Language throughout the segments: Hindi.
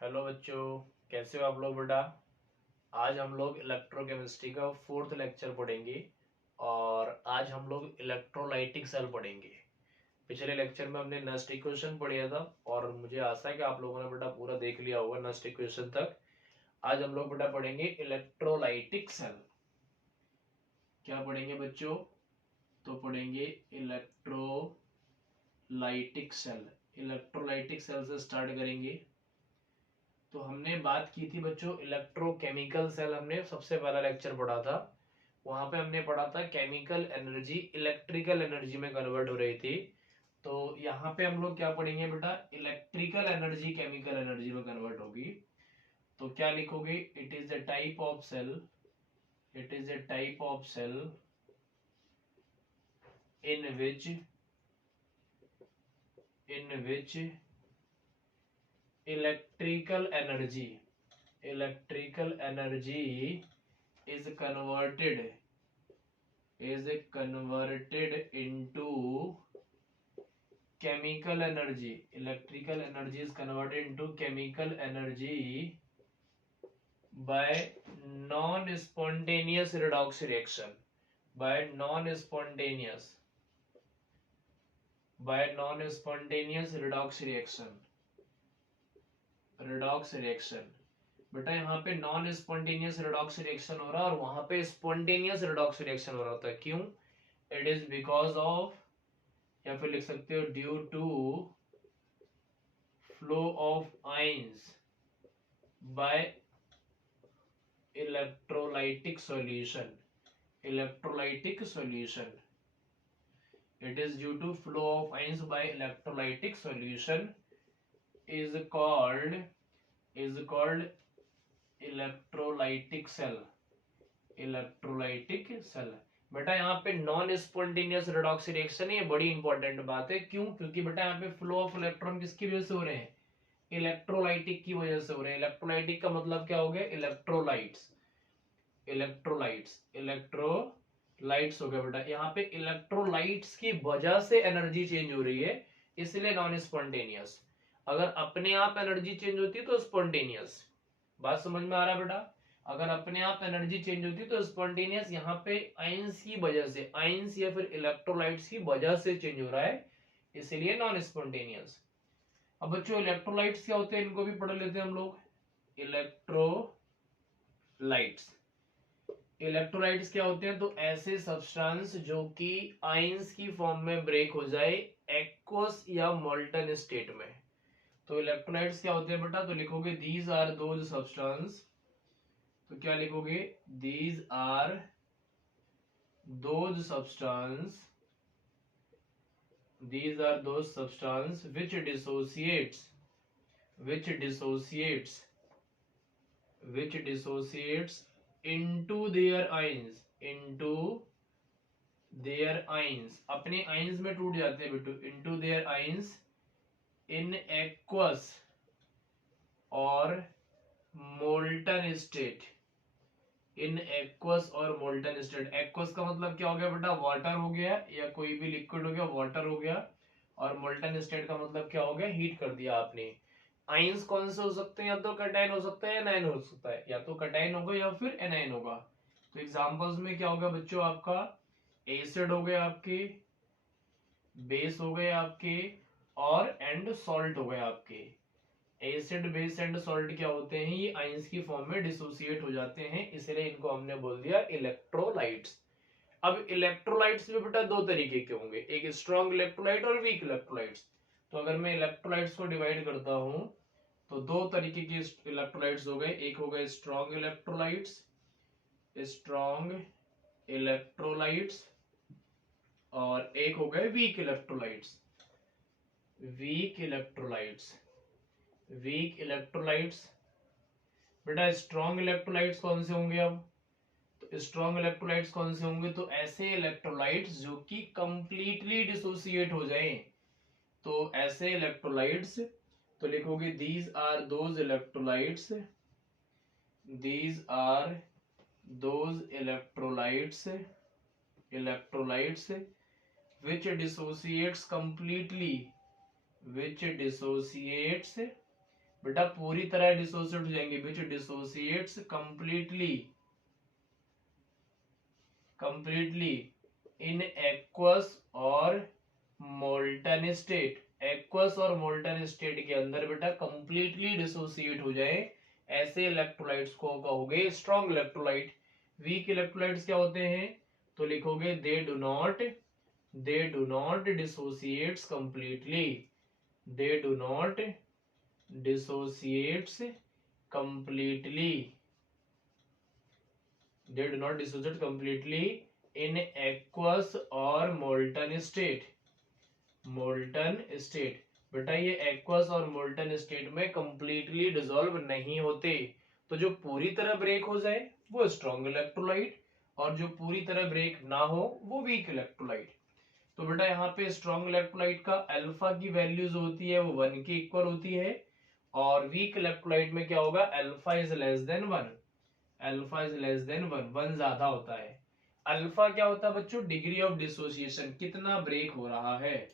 हेलो बच्चों, कैसे हो आप लोग बेटा। आज हम लोग इलेक्ट्रोकेमिस्ट्री का फोर्थ लेक्चर पढ़ेंगे और आज हम लोग इलेक्ट्रोलाइटिक सेल पढ़ेंगे। पिछले लेक्चर में हमने नस्ट इक्वेशन पढ़ा था और मुझे आशा है कि आप लोगों ने बेटा पूरा देख लिया होगा नस्ट इक्वेशन तक। आज हम लोग बेटा पढ़ेंगे इलेक्ट्रोलाइटिक सेल। क्या पढ़ेंगे बच्चों? तो पढ़ेंगे इलेक्ट्रोलाइटिक सेल। इलेक्ट्रोलाइटिक सेल से स्टार्ट करेंगे। तो हमने बात की थी बच्चों इलेक्ट्रोकेमिकल सेल, हमने सबसे पहला लेक्चर पढ़ा था। वहां पे हमने पढ़ा था केमिकल एनर्जी इलेक्ट्रिकल एनर्जी में कन्वर्ट हो रही थी। तो यहाँ पे हम लोग क्या पढ़ेंगे बेटा, इलेक्ट्रिकल एनर्जी केमिकल एनर्जी में कन्वर्ट होगी। तो क्या लिखोगे? It is the type of cell, it is the type of cell in which electrical energy is converted into chemical energy. Electrical energy is converted into chemical energy by non-spontaneous redox reaction. By non-spontaneous redox reaction. बेटा यहाँ पे नॉन स्पॉन्टेनियस रिडॉक्स रिएक्शन हो रहा है और वहां पे स्पॉन्टेनियस रिडॉक्स रिएक्शन हो रहा था। क्यों? इट इज बिकॉज ऑफ, या फिर लिख सकते हो due to flow of ions by electrolytic solution. It is due to flow of ions by electrolytic solution is called electrolytic cell. बेटा यहाँ पे नॉन स्पॉन्टेनियस रिडॉक्स रिएक्शन है, ये बड़ी इंपॉर्टेंट बात है। क्यों? क्योंकि बेटा यहाँ पे फ्लो ऑफ इलेक्ट्रॉन किसकी वजह से हो रहे हैं? इलेक्ट्रोलाइटिक की वजह से हो रहे हैं। इलेक्ट्रोलाइटिक का मतलब क्या हो गया? इलेक्ट्रोलाइट्स हो गया बेटा। यहाँ पे इलेक्ट्रोलाइट्स की वजह से एनर्जी चेंज हो रही है, इसलिए नॉन स्पॉन्टेनियस। अगर अपने आप एनर्जी चेंज होती है तो स्पॉन्टेनियस। बात समझ में आ रहा है बेटा? अगर अपने आप एनर्जी चेंज होती है तो स्पॉन्टेनियस। यहाँ पे आयंस की वजह से, आयंस या फिर इलेक्ट्रोलाइट्स की वजह से चेंज हो रहा है, इसलिए नॉन स्पॉन्टेनियस। अब बच्चों इलेक्ट्रोलाइट्स क्या होते हैं, इनको भी पढ़ लेते हैं हम लोग। इलेक्ट्रोलाइट्स क्या होते हैं? तो ऐसे सब्सटेंस जो कि आयंस की फॉर्म में ब्रेक हो जाए एक्वस या मोल्टन स्टेट में। तो इलेक्ट्रोलाइट्स क्या होते हैं बेटा? तो लिखोगे दीज आर दोज सब्सटेंस। तो क्या लिखोगे? These are those substance which dissociates into their ions, अपने आयंस में टूट जाते हैं बेटू। into their ions in aqueous और मोल्टन स्टेट। एक्वस का मतलब क्या हो गया बेटा? वाटर हो गया या कोई भी लिक्विड हो गया, वाटर हो गया। और मोल्टन स्टेट का मतलब क्या हो गया? हीट कर दिया आपने। आयंस कौन से हो सकते हैं? या तो कैटायन हो सकता है या एनायन हो सकता है। या तो कैटायन होगा या फिर एनायन होगा। तो एग्जांपल्स में क्या होगा बच्चों? आपका एसिड हो गए आपके, बेस हो गए आपके, और एंड सॉल्ट हो गए आपके। एसिड, बेस एंड सॉल्ट क्या होते हैं? ये आयंस की फॉर्म में डिसोसिएट हो जाते हैं, इसलिए इनको हमने बोल दिया इलेक्ट्रोलाइट्स। अब इलेक्ट्रोलाइट्स भी बेटा दो तरीके के होंगे, एक स्ट्रॉन्ग इलेक्ट्रोलाइट और वीक इलेक्ट्रोलाइट्स। तो अगर मैं इलेक्ट्रोलाइट्स को डिवाइड करता हूं तो दो तरीके के इलेक्ट्रोलाइट्स हो गए। एक हो गए स्ट्रॉन्ग इलेक्ट्रोलाइट्स और एक हो गए वीक इलेक्ट्रोलाइट्स। बेटा स्ट्रॉन्ग इलेक्ट्रोलाइट्स कौन से होंगे? अब तो स्ट्रॉन्ग इलेक्ट्रोलाइट्स कौन से होंगे? तो ऐसे इलेक्ट्रोलाइट्स जो कि कंप्लीटली डिसोसिएट हो जाएं। तो ऐसे इलेक्ट्रोलाइट्स, तो लिखोगे these are those electrolytes which dissociates बेटा पूरी तरह डिसोसिएट हो जाएंगे, which dissociates completely in aqueous और मोल्टन स्टेट। एक्वस और मोल्टन स्टेट के अंदर बेटा कंप्लीटली डिसोसिएट हो जाए, ऐसे इलेक्ट्रोलाइट्स को कहोगे स्ट्रॉन्ग इलेक्ट्रोलाइट। वीक इलेक्ट्रोलाइट्स क्या होते हैं, तो लिखोगे they do not dissociates completely, they do not dissociates completely, they do not dissociate completely in aqueous और molten state। बेटा ये aqueous और molten state में completely dissolve नहीं होते, तो जो पूरी तरह ब्रेक हो जाए वो स्ट्रॉन्ग इलेक्ट्रोलाइट, और जो पूरी तरह ब्रेक ना हो वो वीक इलेक्ट्रोलाइट। तो बेटा यहाँ पे स्ट्रॉन्ग इलेक्ट्रोलाइट का अल्फा की वैल्यू जो होती है वो 1 के इक्वल होती है, और वीक इलेक्ट्रोलाइट में क्या होगा, alpha is less than 1, alpha is less than 1, 1 ज्यादा होता है। अल्फा क्या होता है बच्चों, डिग्री ऑफ डिसोसिएशन, कितना ब्रेक हो रहा है।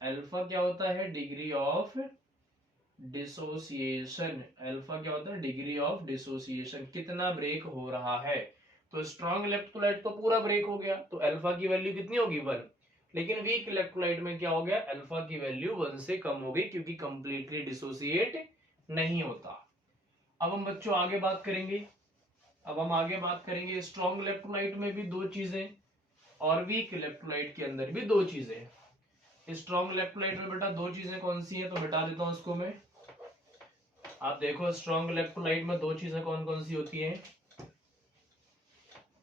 अल्फा क्या होता है, डिग्री ऑफ डिसोसिएशन, अल्फा क्या होता है, डिग्री ऑफ डिसोसिएशन, कितना ब्रेक हो रहा है। तो स्ट्रॉन्ग इलेक्ट्रोलाइट तो पूरा ब्रेक हो गया, तो अल्फा की वैल्यू कितनी होगी 1, लेकिन वीक इलेक्ट्रोलाइट में क्या हो गया, अल्फा की वैल्यू 1 से कम हो गई, क्योंकि कंप्लीटली डिसोसिएट नहीं होता। अब हम बच्चों आगे बात करेंगे, स्ट्रॉन्ग इलेक्ट्रोलाइट में भी दो चीजें और वीक इलेक्ट्रोलाइट के अंदर भी दो चीजें। स्ट्रॉन्ग इलेक्ट्रोलाइट में बेटा दो चीजें कौन सी हैं, तो बता देता हूं उसको मैं। आप देखो स्ट्रॉन्ग इलेक्ट्रोलाइट में दो चीजें कौन कौन सी होती हैं।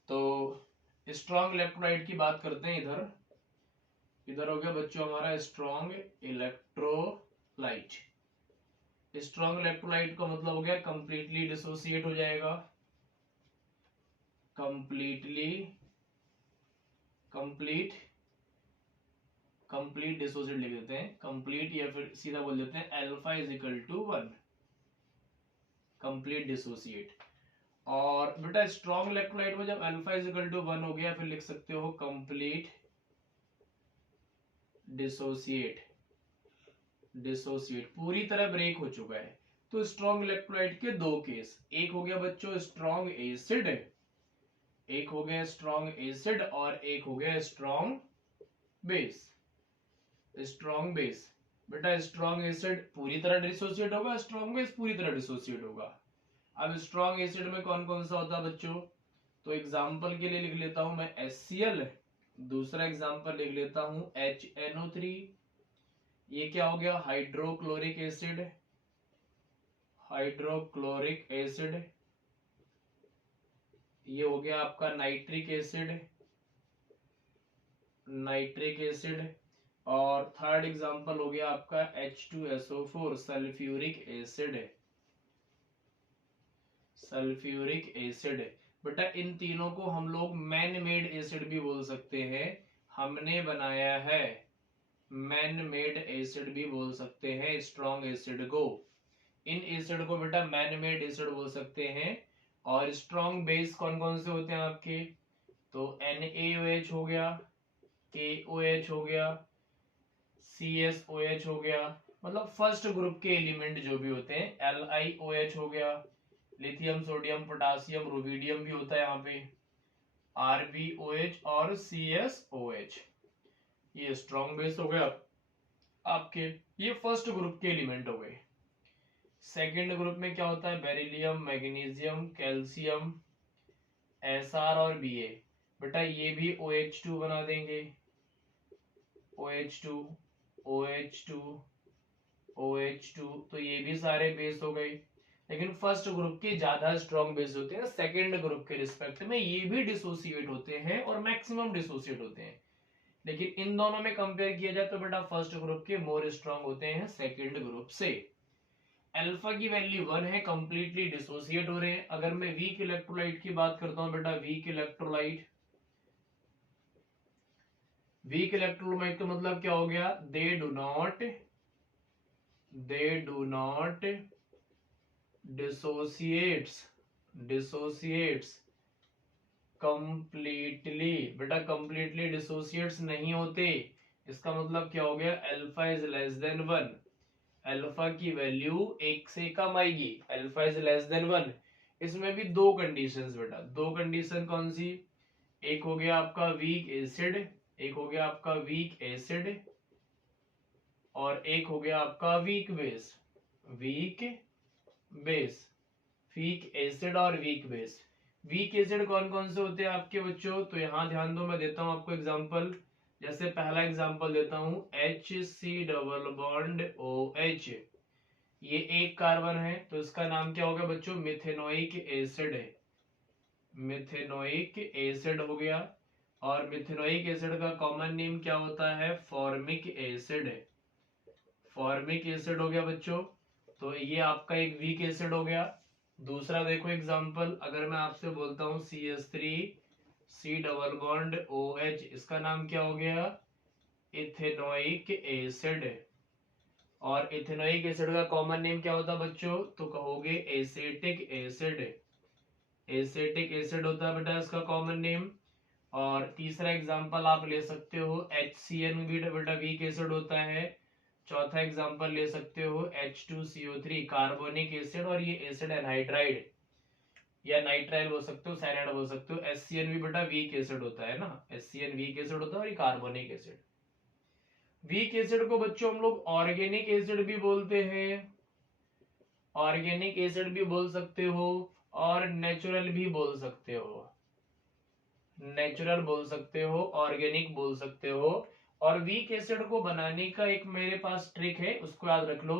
तो स्ट्रॉन्ग इलेक्ट्रोलाइट की बात करते हैं, इधर हो गया बच्चों हमारा स्ट्रॉन्ग इलेक्ट्रोलाइट। स्ट्रॉन्ग इलेक्ट्रोलाइट का मतलब हो गया कंप्लीटली डिसोसिएट हो जाएगा, कंप्लीट डिसोसिएट लिख देते हैं, कंप्लीट, या फिर सीधा बोल देते हैं alpha is equal to 1, complete dissociate. और बेटा स्ट्रॉन्ग इलेक्ट्रोलाइट में जब अल्फा इज इक्वल टू 1 हो गया, फिर लिख सकते हो कंप्लीट डिसोसिएट, पूरी तरह ब्रेक हो चुका है। तो स्ट्रॉन्ग इलेक्ट्रोलाइट के दो केस, एक हो गया बच्चों स्ट्रॉन्ग एसिड, और एक हो गया स्ट्रॉन्ग बेस। बेटा स्ट्रॉन्ग एसिड पूरी तरह डिसोसिएट होगा, स्ट्रॉन्ग बेस पूरी तरह डिसोसिएट होगा। अब स्ट्रॉन्ग एसिड में कौन कौन सा होता है बच्चों, तो एग्जांपल के लिए लिख लेता हूं मैं HCl, दूसरा एग्जांपल लिख लेता हूं HNO3, ये क्या हो गया, हाइड्रोक्लोरिक एसिड, ये हो गया आपका नाइट्रिक एसिड, और थर्ड एग्जांपल हो गया आपका H2SO4 सल्फ्यूरिक एसिड। बेटा इन तीनों को हम लोग मैन मेड एसिड भी बोल सकते हैं, हमने बनाया है, मैन मेड एसिड भी बोल सकते हैं स्ट्रॉन्ग एसिड को। इन एसिड को बेटा मैन मेड एसिड बोल सकते हैं। और स्ट्रॉन्ग बेस कौन कौन से होते हैं आपके, तो NaOH हो गया, KOH हो गया, CSOH हो गया, मतलब फर्स्ट ग्रुप के एलिमेंट जो भी होते हैं, LiOH हो गया, लिथियम सोडियम पोटासियम रुबिडियम भी होता है यहाँ पे, RbOH और CSOH, ये स्ट्रॉन्ग बेस हो गया आपके, ये फर्स्ट ग्रुप के एलिमेंट हो गए। सेकेंड ग्रुप में क्या होता है, बेरिलियम, मैग्नीशियम, कैल्शियम, Sr और Ba। बेटा ये भी OH2 बना देंगे, OH2, तो ये भी सारे बेस हो गए। लेकिन फर्स्ट ग्रुप के ज्यादा स्ट्रॉन्ग बेस होते हैं, सेकेंड ग्रुप के रिस्पेक्ट में ये भी डिसोसिएट होते हैं और मैक्सिमम डिसोसिएट होते हैं। लेकिन इन दोनों में कंपेयर किया जाए तो बेटा फर्स्ट ग्रुप के मोर स्ट्रॉन्ग होते हैं सेकेंड ग्रुप से। अल्फा की वैल्यू 1 है, कंप्लीटली डिसोसिएट हो रहे हैं। अगर मैं वीक इलेक्ट्रोलाइट की बात करता हूं बेटा, वीक इलेक्ट्रोलाइट का मतलब क्या हो गया, they do not dissociates completely. बेटा कंप्लीटली डिसोसिएट्स नहीं होते, इसका मतलब क्या हो गया, alpha is less than 1, alpha की वैल्यू 1 से कम आएगी, अल्फा इज लेस देन 1। इसमें भी दो कंडीशंस बेटा, दो कंडीशन कौन सी, एक हो गया आपका वीक एसिड, एक हो गया आपका वीक एसिड, और एक हो गया आपका weak base, weak base, weak acid और वीक बेस। वीक एसिड कौन कौन से होते हैं आपके बच्चों, तो यहां ध्यान दो, मैं देता हूं आपको एग्जांपल। जैसे पहला एग्जांपल देता हूं, HC डबल बॉन्ड OH, ये एक कार्बन है तो इसका नाम क्या होगा बच्चों, मिथेनोइक एसिड है, मिथेनोइक एसिड हो गया। और मिथेनोइक एसिड का कॉमन नेम क्या होता है, फॉर्मिक एसिड है, फॉर्मिक एसिड हो गया बच्चों। तो ये आपका एक वीक एसिड हो गया। दूसरा देखो एग्जांपल, अगर मैं आपसे बोलता हूं CH3C डबल बॉन्ड OH, इसका नाम क्या हो गया, इथेनोइक एसिड। और इथेनोइक एसिड का कॉमन नेम क्या होता है बच्चों, तो कहोगे एसिटिक एसिड, एसिटिक एसिड होता है बेटा इसका कॉमन नेम। और तीसरा एग्जांपल आप ले सकते हो HCN भी बेटा वीक एसिड होता है। चौथा एग्जांपल ले सकते हो H2CO3 कार्बोनिक एसिड, और ये एसिड एनहाइड्राइड या नाइट्राइल बोल सकते हो, साइनाइड बोल सकते हो। HCN भी बेटा वीक एसिड होता है ना, HCN वीक एसिड होता है, और ये कार्बोनिक एसिड। वीक एसिड को बच्चों हम लोग ऑर्गेनिक एसिड भी बोलते हैं, ऑर्गेनिक एसिड भी बोल सकते हो, और नेचुरल भी बोल सकते हो, नेचुरल बोल सकते हो, ऑर्गेनिक बोल सकते हो। और वीक एसिड को बनाने का एक मेरे पास ट्रिक है, उसको याद रख लो।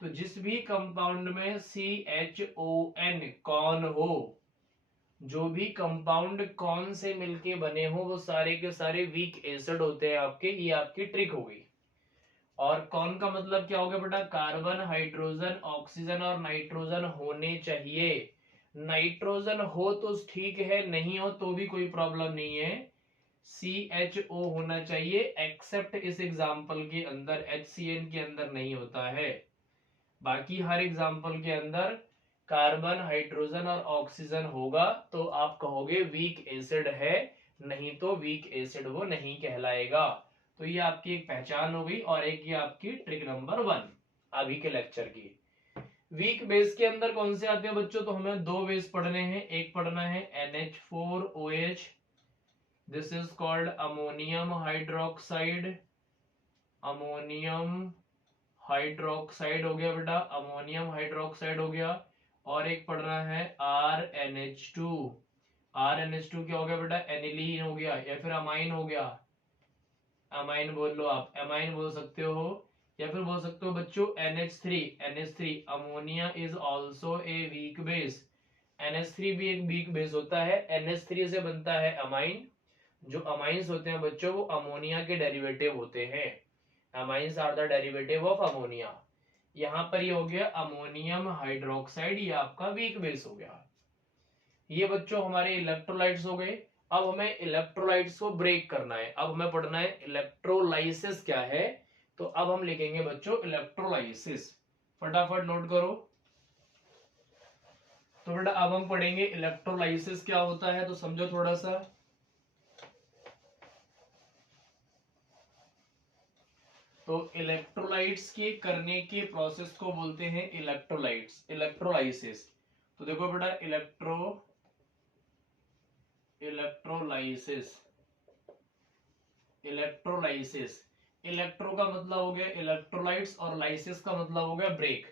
तो जिस भी कंपाउंड में CHON कॉन हो, जो भी कंपाउंड कौन से मिलके बने हो, वो सारे के सारे वीक एसिड होते हैं आपके, ये आपकी ट्रिक हो गई। और कौन का मतलब क्या हो गया बेटा, कार्बन, हाइड्रोजन, ऑक्सीजन और नाइट्रोजन होने चाहिए। नाइट्रोजन हो तो ठीक है, नहीं हो तो भी कोई प्रॉब्लम नहीं है, CHO होना चाहिए, एक्सेप्ट इस एग्जाम्पल के अंदर HCN के अंदर नहीं होता है। बाकी हर एग्जाम्पल के अंदर कार्बन, हाइड्रोजन और ऑक्सीजन होगा तो आप कहोगे वीक एसिड है, नहीं तो वीक एसिड वो नहीं कहलाएगा। तो ये आपकी एक पहचान हो गई, और एक ये आपकी ट्रिक नंबर 1 अभी के लेक्चर की। वीक बेस के अंदर कौन से आते हैं बच्चों, तो हमें दो बेस पढ़ने हैं। एक पढ़ना है NH4OH, this is called ammonium hydroxide, ammonium hydroxide हो गया बेटा, अमोनियम हाइड्रोक्साइड हो गया। और एक पढ़ रहा है RNH2, RNH2 क्या हो गया बेटा, एनिलीन हो गया, या फिर अमाइन हो गया, अमाइन बोल लो आप, अमाइन बोल सकते हो। या फिर बोल सकते हो बच्चों NH3, NH3 ammonia is also a weak base, NH3 भी एक वीक बेस होता है, NH3 से बनता है अमाइन। जो अमाइंस होते हैं बच्चों वो अमोनिया के डेरिवेटिव होते हैं, amines are the derivative of ammonia. यहां पर ये हो गया अमोनियम हाइड्रोक्साइड, ये आपका वीक बेस हो गया। ये बच्चों हमारे इलेक्ट्रोलाइट्स हो गए। अब हमें इलेक्ट्रोलाइट्स को ब्रेक करना है, अब हमें पढ़ना है इलेक्ट्रोलाइसिस क्या है। तो अब हम लिखेंगे बच्चों इलेक्ट्रोलाइसिस, फटाफट नोट करो। तो बेटा अब हम पढ़ेंगे इलेक्ट्रोलाइसिस क्या होता है, तो समझो थोड़ा सा। तो इलेक्ट्रोलाइट्स के करने के प्रोसेस को बोलते हैं इलेक्ट्रोलाइट्स, इलेक्ट्रोलाइसिस। तो देखो बेटा इलेक्ट्रोलाइसिस, इलेक्ट्रोलाइसिस, इलेक्ट्रो का मतलब हो गया इलेक्ट्रोलाइट्स, और लाइसिस का मतलब हो गया ब्रेक।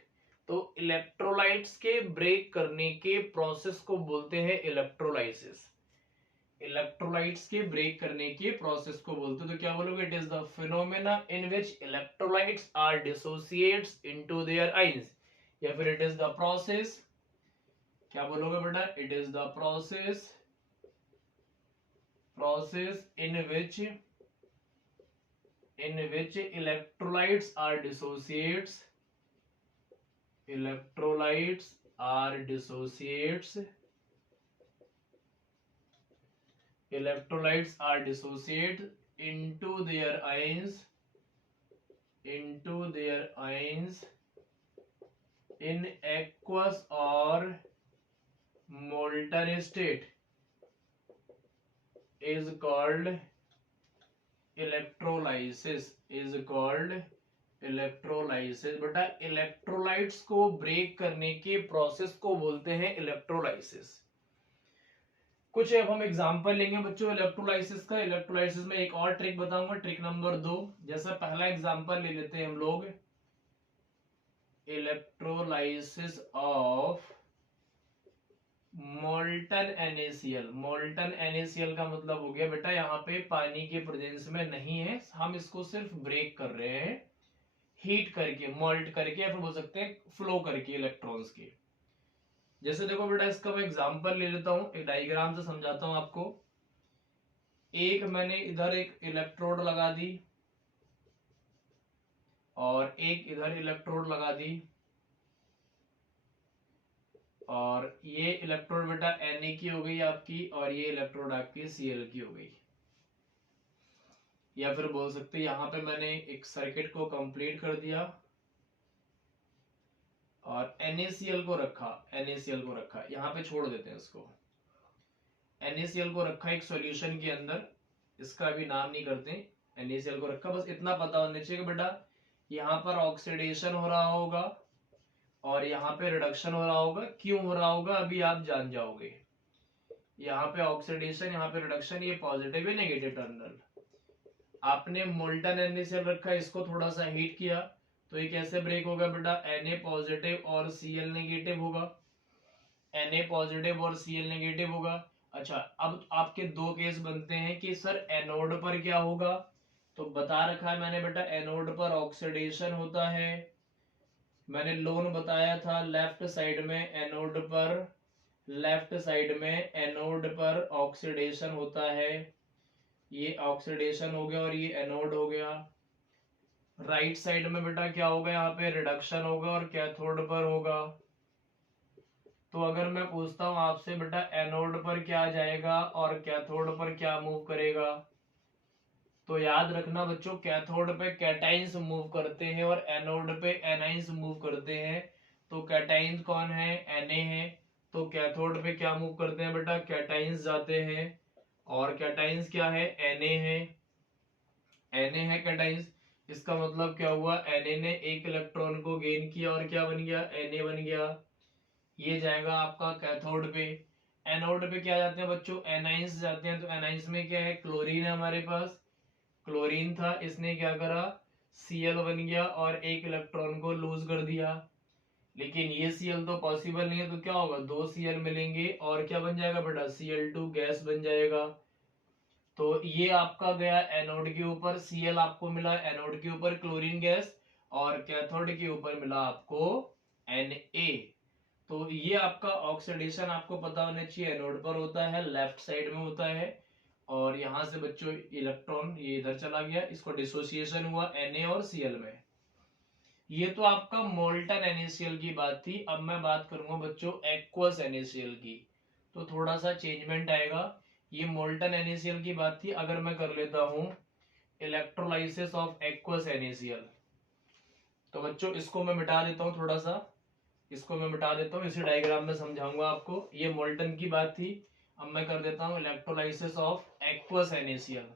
तो इलेक्ट्रोलाइट्स के ब्रेक करने के प्रोसेस को बोलते हैं इलेक्ट्रोलाइसिस, इलेक्ट्रोलाइट्स के ब्रेक करने के प्रोसेस को बोलते हैं। तो क्या बोलोगे, it is the phenomena in which electrolytes are dissociates into their ions, या फिर इट इज द प्रोसेस, क्या बोलोगे बेटा, it is the process, process in which electrolytes are dissociates, electrolytes are dissociates, electrolytes are dissociate into their ions, into their ions in aqueous or molten state is called electrolysis, is called electrolysis बेटा, इलेक्ट्रोलाइट्स को ब्रेक करने के प्रोसेस को बोलते हैं इलेक्ट्रोलाइसिस। कुछ अब हम एग्जांपल लेंगे बच्चों इलेक्ट्रोलाइसिस का। इलेक्ट्रोलाइसिस में एक और ट्रिक बताऊंगा, ट्रिक नंबर 2। जैसा पहला एग्जांपल ले लेते हैं हम लोग, electrolysis of molten NaCl। Molten NaCl का मतलब हो गया बेटा यहाँ पे पानी के प्रेजेंस में नहीं है, हम इसको सिर्फ ब्रेक कर रहे हैं हीट करके, मोल्ट करके, या फिर बोल सकते हैं फ्लो करके इलेक्ट्रॉन्स के। जैसे देखो बेटा इसका मैं एग्जांपल ले लेता हूं, एक डायग्राम से समझाता हूं आपको। एक मैंने इधर एक इलेक्ट्रोड लगा दी और एक इधर इलेक्ट्रोड लगा दी, और ये इलेक्ट्रोड बेटा Na की हो गई आपकी, और ये इलेक्ट्रोड आपकी Cl की हो गई। या फिर बोल सकते यहां पे मैंने एक सर्किट को कंप्लीट कर दिया और NaCl को रखा, यहाँ पे छोड़ देते हैं इसको। NaCl को रखा एक सॉल्यूशन के अंदर, इसका भी नाम नहीं करते, NaCl को रखा, बस इतना पता होना चाहिए कि बेटा यहाँ पर ऑक्सीडेशन हो रहा होगा और यहाँ पे रिडक्शन हो रहा होगा। क्यों हो रहा होगा अभी आप जान जाओगे। यहाँ पे ऑक्सीडेशन, यहाँ पे रिडक्शन, ये पॉजिटिव है नेगेटिव टर्मिनल। आपने मोल्टन NaCl रखा, इसको थोड़ा सा हीट किया तो ये कैसे ब्रेक होगा बेटा, Na पॉजिटिव और Cl नेगेटिव होगा, Na पॉजिटिव और Cl नेगेटिव होगा। अच्छा, अब आपके दो केस बनते हैं कि सर एनोड पर क्या होगा, तो बता रखा है मैंने बेटा एनोड पर ऑक्सीडेशन होता है। मैंने लोन बताया था लेफ्ट साइड में एनोड पर ऑक्सीडेशन होता है, ये ऑक्सीडेशन हो गया और ये एनोड हो गया। राइट साइड में बेटा क्या होगा, यहाँ पे रिडक्शन होगा और कैथोड पर होगा। तो अगर मैं पूछता हूं आपसे बेटा एनोड पर क्या जाएगा और कैथोड पर क्या मूव करेगा, तो याद रखना बच्चों कैथोड पे कैटाइंस मूव करते हैं और एनोड पे एनाइंस मूव करते हैं। तो कैटाइंस कौन है, Na है, तो कैथोड पे क्या मूव करते हैं बेटा, कैटाइंस जाते हैं, और कैटाइंस क्या है, Na है कैटाइंस। इसका मतलब क्या हुआ, Na ने एक इलेक्ट्रॉन को गेन किया और क्या बन गया, Na बन गया। ये जाएगा आपका कैथोड पे। एनोड पे क्या जाते हैं बच्चों, एनाइंस जाते हैं। तो एनाइंस में क्या है, क्लोरीन है हमारे पास, क्लोरीन था, इसने क्या करा, Cl बन गया और एक इलेक्ट्रॉन को लूज कर दिया। लेकिन ये Cl तो पॉसिबल नहीं है, तो क्या होगा, दो Cl मिलेंगे और क्या बन जाएगा बेटा, Cl2 गैस बन जाएगा। तो ये आपका गया एनोड के ऊपर, Cl आपको मिला एनोड के ऊपर क्लोरीन गैस, और कैथोड के ऊपर मिला आपको Na। तो ये आपका ऑक्सीडेशन आपको पता होना चाहिए, एनोड पर होता है, लेफ्ट साइड में होता है, और यहां से बच्चों इलेक्ट्रॉन ये इधर चला गया, इसको डिसोसिएशन हुआ Na और Cl में। ये तो आपका मोल्टन NaCl की बात थी। अब मैं बात करूंगा बच्चों एक्वस NaCl की, तो थोड़ा सा चेंजमेंट आएगा। ये मोल्टन NaCl की बात थी, अगर मैं कर लेता हूं इलेक्ट्रोलाइसिस ऑफ एक्वस NaCl, तो बच्चों इसको मैं मिटा देता हूं, थोड़ा सा इसको मैं मिटा देता हूं, इसी डायग्राम में समझाऊंगा आपको। ये मोल्टन की बात थी, अब मैं कर देता हूं electrolysis of aqueous NaCl।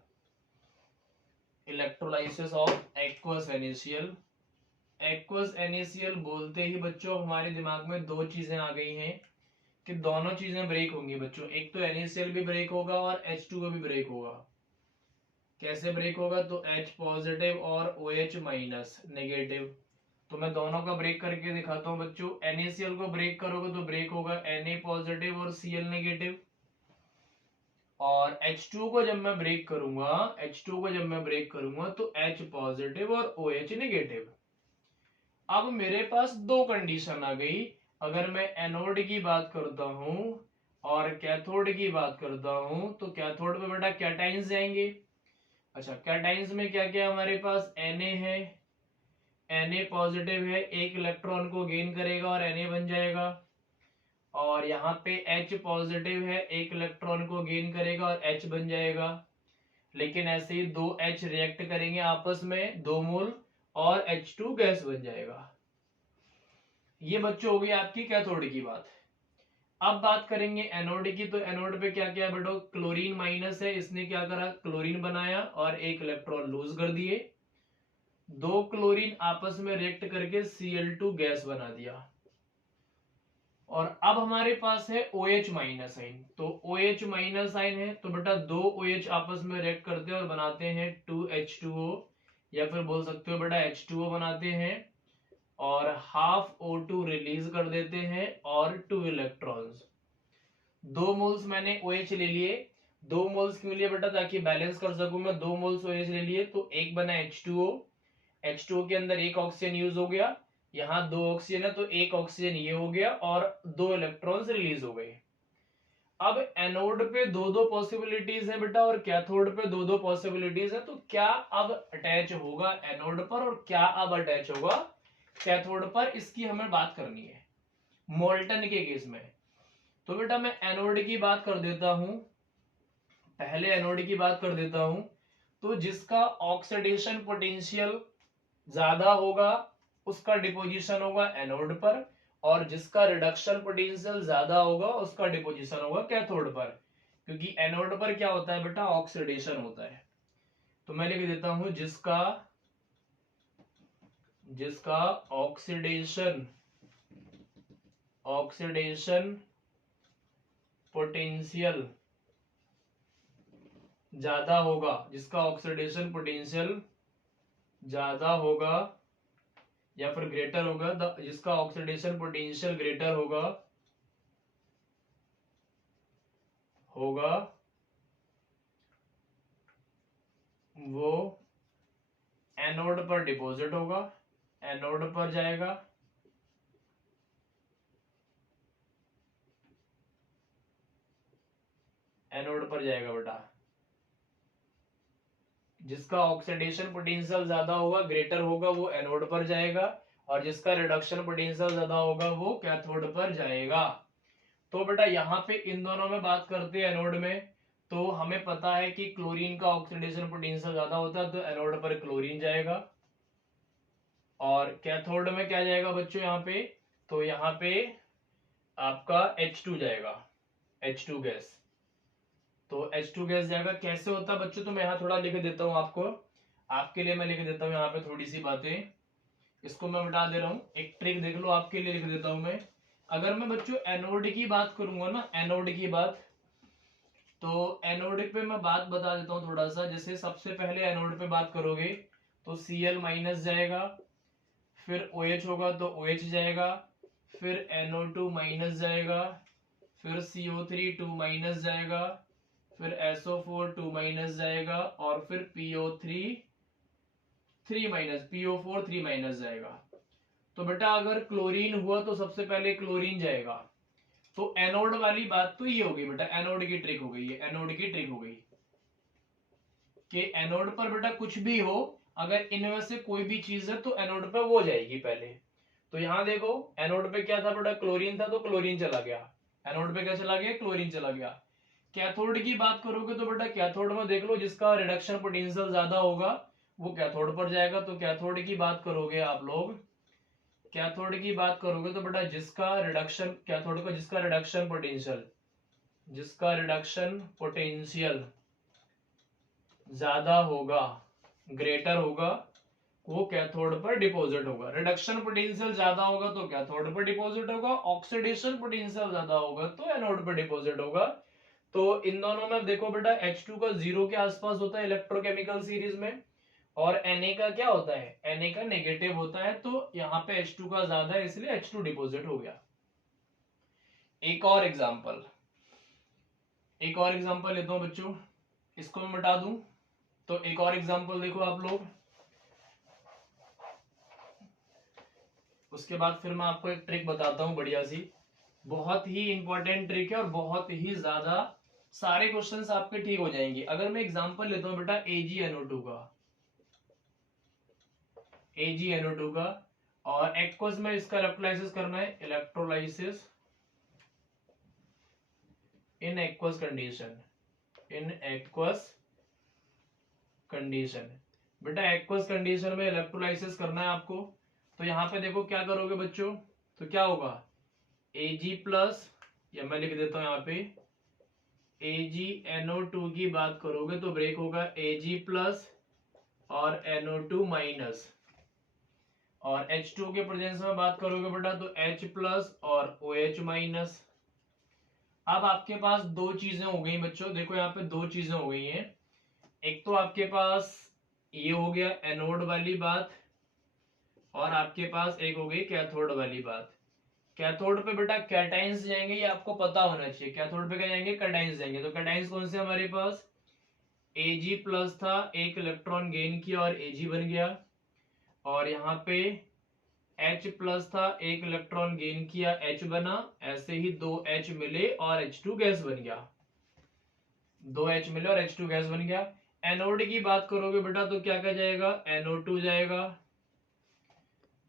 Electrolysis of aqueous NaCl। Aqueous NaCl बोलते ही बच्चों हमारे दिमाग में दो चीजें आ गई हैं कि दोनों चीजें ब्रेक होंगी बच्चों, एक तो NaCl भी ब्रेक होगा और H2O भी ब्रेक होगा। कैसे ब्रेक होगा, तो H पॉजिटिव और OH माइनस नेगेटिव। तो मैं दोनों का ब्रेक करके दिखाता हूं बच्चों। NaCl को ब्रेक करोगे तो ब्रेक होगा Na पॉजिटिव और Cl नेगेटिव, और H2 को जब मैं ब्रेक करूंगा तो H पॉजिटिव और OH नेगेटिव। अब मेरे पास दो कंडीशन आ गई, अगर मैं एनोड की बात करता हूं और कैथोड की बात करता हूं, तो कैथोड पे बेटा कैटाइंस जाएंगे। अच्छा, कैटाइंस में क्या क्या हमारे पास, Na है, Na पॉजिटिव है, एक इलेक्ट्रॉन को गेन करेगा और Na बन जाएगा, और यहाँ पे H पॉजिटिव है, एक इलेक्ट्रॉन को गेन करेगा और H बन जाएगा। लेकिन ऐसे ही दो H रिएक्ट करेंगे आपस में, दो मोल, और H2 गैस बन जाएगा। ये बच्चों हो गई आपकी कैथोड की बात। अब बात करेंगे एनोड की, तो एनोड पे क्या क्या है बेटो, क्लोरीन माइनस है, इसने क्या करा, क्लोरीन बनाया और एक इलेक्ट्रॉन लूज कर दिए। दो क्लोरीन आपस में रिएक्ट करके Cl2 गैस बना दिया। और अब हमारे पास है OH माइनस आइन, तो OH माइनस आइन है तो बेटा दो OH आपस में रिएक्ट करते हैं और बनाते हैं 2H2O, या फिर बोल सकते हो बेटा H2O बनाते हैं, और हाफ O2 रिलीज कर देते हैं और 2 इलेक्ट्रॉन्स। 2 मोल्स मैंने OH ले लिए, 2 मोल्स क्यों लिए बेटा, ताकि बैलेंस कर सकूं मैं, 2 मोल्स OH ले लिए तो एक बना H2O, H2O के अंदर एक ऑक्सीजन यूज हो गया, यहाँ 2 ऑक्सीजन है तो एक ऑक्सीजन ये हो गया और 2 इलेक्ट्रॉन्स रिलीज हो गए। अब एनोड पे दो दो पॉसिबिलिटीज है बेटा और कैथोड पे दो दो पॉसिबिलिटीज है, तो क्या अब अटैच होगा एनोड पर और क्या अब अटैच होगा कैथोड पर, इसकी हमें बात करनी है मोल्टन के केस में। तो बेटा मैं एनोड की बात कर देता हूं, पहले एनोड की बात कर देता हूं। तो जिसका ऑक्सीडेशन पोटेंशियल ज्यादा होगा उसका डिपोजिशन होगा एनोड पर, और जिसका रिडक्शन पोटेंशियल ज्यादा होगा उसका डिपोजिशन होगा कैथोड पर, क्योंकि एनोड पर क्या होता है बेटा, ऑक्सीडेशन होता है। तो मैं लिख देता हूं जिसका ऑक्सीडेशन पोटेंशियल ज्यादा होगा, जिसका ऑक्सीडेशन पोटेंशियल ज्यादा होगा या फिर ग्रेटर होगा, जिसका ऑक्सीडेशन पोटेंशियल ग्रेटर होगा वो एनोड पर डिपॉजिट होगा, एनोड पर जाएगा, एनोड पर जाएगा बेटा। जिसका ऑक्सीडेशन पोटेंशियल ज्यादा होगा, ग्रेटर होगा, वो एनोड पर जाएगा, और जिसका रिडक्शन पोटेंशियल ज्यादा होगा वो कैथोड पर जाएगा। तो बेटा यहाँ पे इन दोनों में बात करते हैं एनोड में, तो हमें पता है कि क्लोरीन का ऑक्सीडेशन पोटेंशियल ज्यादा होता है तो एनोड पर क्लोरीन जाएगा, और कैथोड में क्या जाएगा बच्चों यहाँ पे, तो यहाँ पे आपका H2 जाएगा, H2 गैस। तो H2 गैस जाएगा, कैसे होता है बच्चों, तो मैं यहाँ थोड़ा लिख देता हूँ आपको, आपके लिए मैं लिख देता हूँ यहाँ पे थोड़ी सी बातें, इसको मैं बता दे रहा हूँ, एक ट्रिक देख लो, आपके लिए लिख देता हूँ मैं। अगर मैं बच्चों एनोड की बात करूंगा ना, एनोड की बात, तो एनोड पे मैं बात बता देता हूँ थोड़ा सा। जैसे सबसे पहले एनोड पे बात करोगे तो Cl माइनस जाएगा, फिर OH होगा तो OH जाएगा, फिर NO2 माइनस जाएगा, फिर CO3 2 माइनस जाएगा, फिर SO4 2 माइनस जाएगा, और फिर PO3 3 माइनस, PO4 3 माइनस जाएगा। तो बेटा अगर क्लोरीन हुआ तो सबसे पहले क्लोरीन जाएगा। तो एनोड वाली बात तो ये होगी बेटा, एनोड की ट्रिक हो गई, ये एनोड की ट्रिक हो गई कि एनोड पर बेटा कुछ भी हो, अगर इनमें से कोई भी चीज है तो एनोड पे वो जाएगी पहले। तो यहां देखो एनोड पे क्या था बेटा, क्लोरीन था तो क्लोरीन चला गया, एनोड पे क्या चला गया, क्लोरीन चला गया। कैथोड की बात करोगे तो बेटा कैथोड में देख लो, जिसका रिडक्शन पोटेंशियल ज्यादा होगा वो कैथोड पर जाएगा। तो कैथोड की बात करोगे आप लोग, कैथोड की बात करोगे तो बेटा जिसका रिडक्शन, कैथोड का जिसका रिडक्शन पोटेंशियल ज्यादा होगा, ग्रेटर होगा, वो कैथोड पर डिपॉजिट होगा। रिडक्शन पोटेंशियल ज्यादा होगा तो कैथोड पर डिपॉजिट होगा, ऑक्सीडेशन पोटेंशियल ज्यादा होगा तो एनोड पर डिपॉजिट होगा। तो इन दोनों में देखो बेटा H2 का 0 के आसपास होता है इलेक्ट्रोकेमिकल सीरीज में, और Na का क्या होता है, Na का नेगेटिव होता है, तो यहाँ पे H2 का ज्यादा है इसलिए H2 डिपॉजिट हो गया। एक और एग्जांपल लेता हूं बच्चों, इसको मैं बता दूं। तो एक और एग्जांपल देखो आप लोग, उसके बाद फिर मैं आपको एक ट्रिक बताता हूं बढ़िया सी, बहुत ही इंपॉर्टेंट ट्रिक है और बहुत ही ज्यादा सारे क्वेश्चंस आपके ठीक हो जाएंगे। अगर मैं एग्जांपल लेता हूं बेटा AgNO2 का, और एक्वस में इसका इलेक्ट्रोलाइसिस करना है, इलेक्ट्रोलाइसिस इन एक्वस कंडीशन, बेटा एक्वस कंडीशन में इलेक्ट्रोलाइसिस करना है आपको। तो यहां पे देखो क्या करोगे बच्चों, तो क्या होगा Ag प्लस, या मैं लिख देता हूं यहाँ पे AgNO2 की बात करोगे तो ब्रेक होगा Ag प्लस और NO2 माइनस। और H2 के प्रेजेंस में बात करोगे बेटा तो H प्लस और OH माइनस। अब आपके पास दो चीजें हो गई बच्चों, देखो यहाँ पे दो चीजें हो गई हैं। एक तो आपके पास ये हो गया एनोड वाली बात, और आपके पास एक हो गई कैथोड वाली बात। कैथोड पे बेटा कैटाइंस जाएंगे, ये आपको पता होना चाहिए। कैथोड पे क्या जाएंगे? कैटाइंस जाएंगे। तो कैटाइंस कौन से हमारे पास? Ag प्लस था, एक इलेक्ट्रॉन गेन किया और Ag बन गया। और यहाँ पे H प्लस था, एक इलेक्ट्रॉन गेन किया, H बना। ऐसे ही दो H मिले और H2 गैस बन गया। दो H मिले और H2 गैस बन गया। एनोड की बात करोगे बेटा तो क्या क्या जाएगा? NO2 जाएगा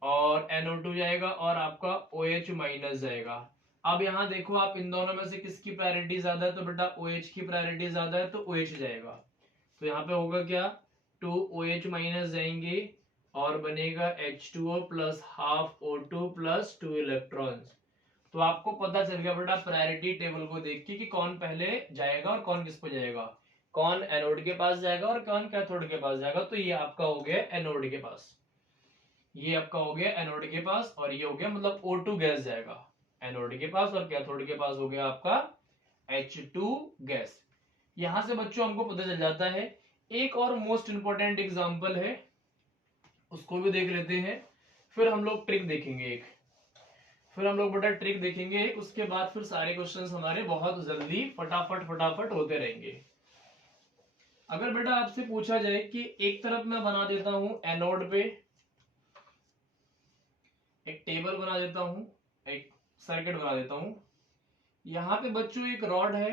और NO2 जाएगा और आपका OH माइनस जाएगा। अब यहाँ देखो आप इन दोनों में से किसकी प्रायोरिटी ज्यादा है? तो बेटा OH की प्रायोरिटी ज्यादा है तो OH जाएगा। तो यहाँ पे होगा क्या? 2OH माइनस जाएंगे और बनेगा H2O plus half O2 plus 2 electrons. तो आपको पता चल गया बेटा प्रायोरिटी टेबल को देख के कि कौन पहले जाएगा और कौन किस पे जाएगा, कौन एनोड के पास जाएगा और कौन कैथोड के पास जाएगा। तो ये आपका हो गया एनोड के पास, ये आपका हो गया एनोड के पास, और ये हो गया मतलब O2 गैस जाएगा एनोड के पास, और कैथोड के पास हो गया आपका H2 गैस। यहां से बच्चों हमको पता चल जाता है। एक और मोस्ट इंपॉर्टेंट एग्जांपल है, उसको भी देख लेते हैं, फिर हम लोग ट्रिक देखेंगे एक, फिर हम लोग बेटा ट्रिक देखेंगे एक, उसके बाद फिर सारे क्वेश्चंस हमारे बहुत जल्दी फटाफट फटाफट होते रहेंगे। अगर बेटा आपसे पूछा जाए कि एक तरफ मैं बना देता हूं एनोड पे एक टेबल बना देता हूं, एक सर्किट बना देता हूं, यहां पे बच्चों एक रॉड है,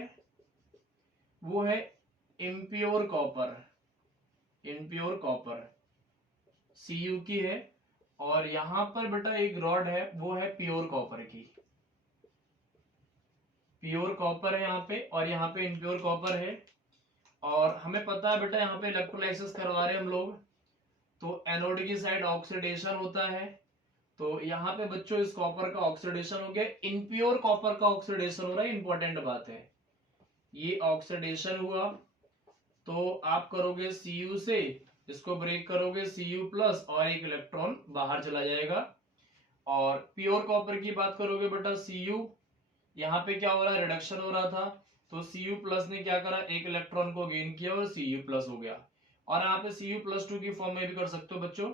वो है impure copper, impure copper Cu की है। और यहां पर बेटा एक रॉड है, वो है प्योर कॉपर की, प्योर कॉपर है यहाँ पे, और यहाँ पे इम्प्योर कॉपर है। और हमें पता है बेटा यहाँ पे इलेक्ट्रोलाइसिस करवा रहे हैं हम लोग, तो एनोड की साइड ऑक्सीडेशन होता है। तो यहाँ पे बच्चों इस कॉपर का ऑक्सीडेशन हो गया, इम्प्योर कॉपर का ऑक्सीडेशन हो रहा है, इंपॉर्टेंट बात है। ये ऑक्सीडेशन हुआ तो आप करोगे Cu से इसको ब्रेक करोगे Cu प्लस, और एक इलेक्ट्रॉन बाहर चला जाएगा। और प्योर कॉपर की बात करोगे बेटा Cu, यहाँ पे क्या हो रहा है? रिडक्शन हो रहा था, तो Cu प्लस ने क्या करा? एक इलेक्ट्रॉन को गेन किया और Cu प्लस हो गया। और यहाँ पे Cu प्लस 2 की फॉर्म में भी कर सकते हो बच्चों,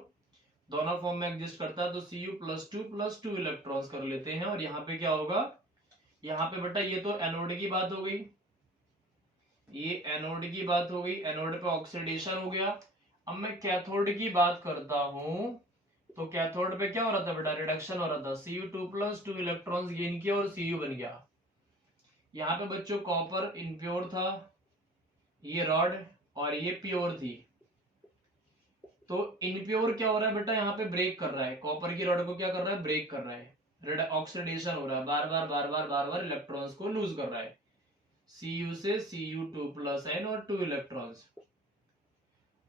दोनों फॉर्म में एग्जिस्ट करता है। तो Cu प्लस 2 इलेक्ट्रॉन्स कर लेते हैं। और यहाँ पे क्या होगा? यहाँ पे बेटा ये तो एनोड की बात हो गई, ये एनोड की बात हो गई, एनोड पे ऑक्सीडेशन हो गया। अब मैं कैथोड की बात करता हूं, तो कैथोड पे क्या हो रहा था बेटा? रिडक्शन हो रहा था, Cu2 प्लस 2 इलेक्ट्रॉन्स गेन किया और Cu बन गया। यहाँ पे बच्चों कॉपर इम्प्योर था, ये रॉड, और ये प्योर थी। तो इनप्योर क्या हो रहा है बेटा? यहाँ पे ब्रेक कर रहा है, कॉपर की रॉड को क्या कर रहा है? ब्रेक कर रहा है, ऑक्सीडेशन हो रहा है, बार बार बार बार बार बार इलेक्ट्रॉन्स को लूज कर रहा है। Cu से Cu2 प्लस N और 2 इलेक्ट्रॉन्स।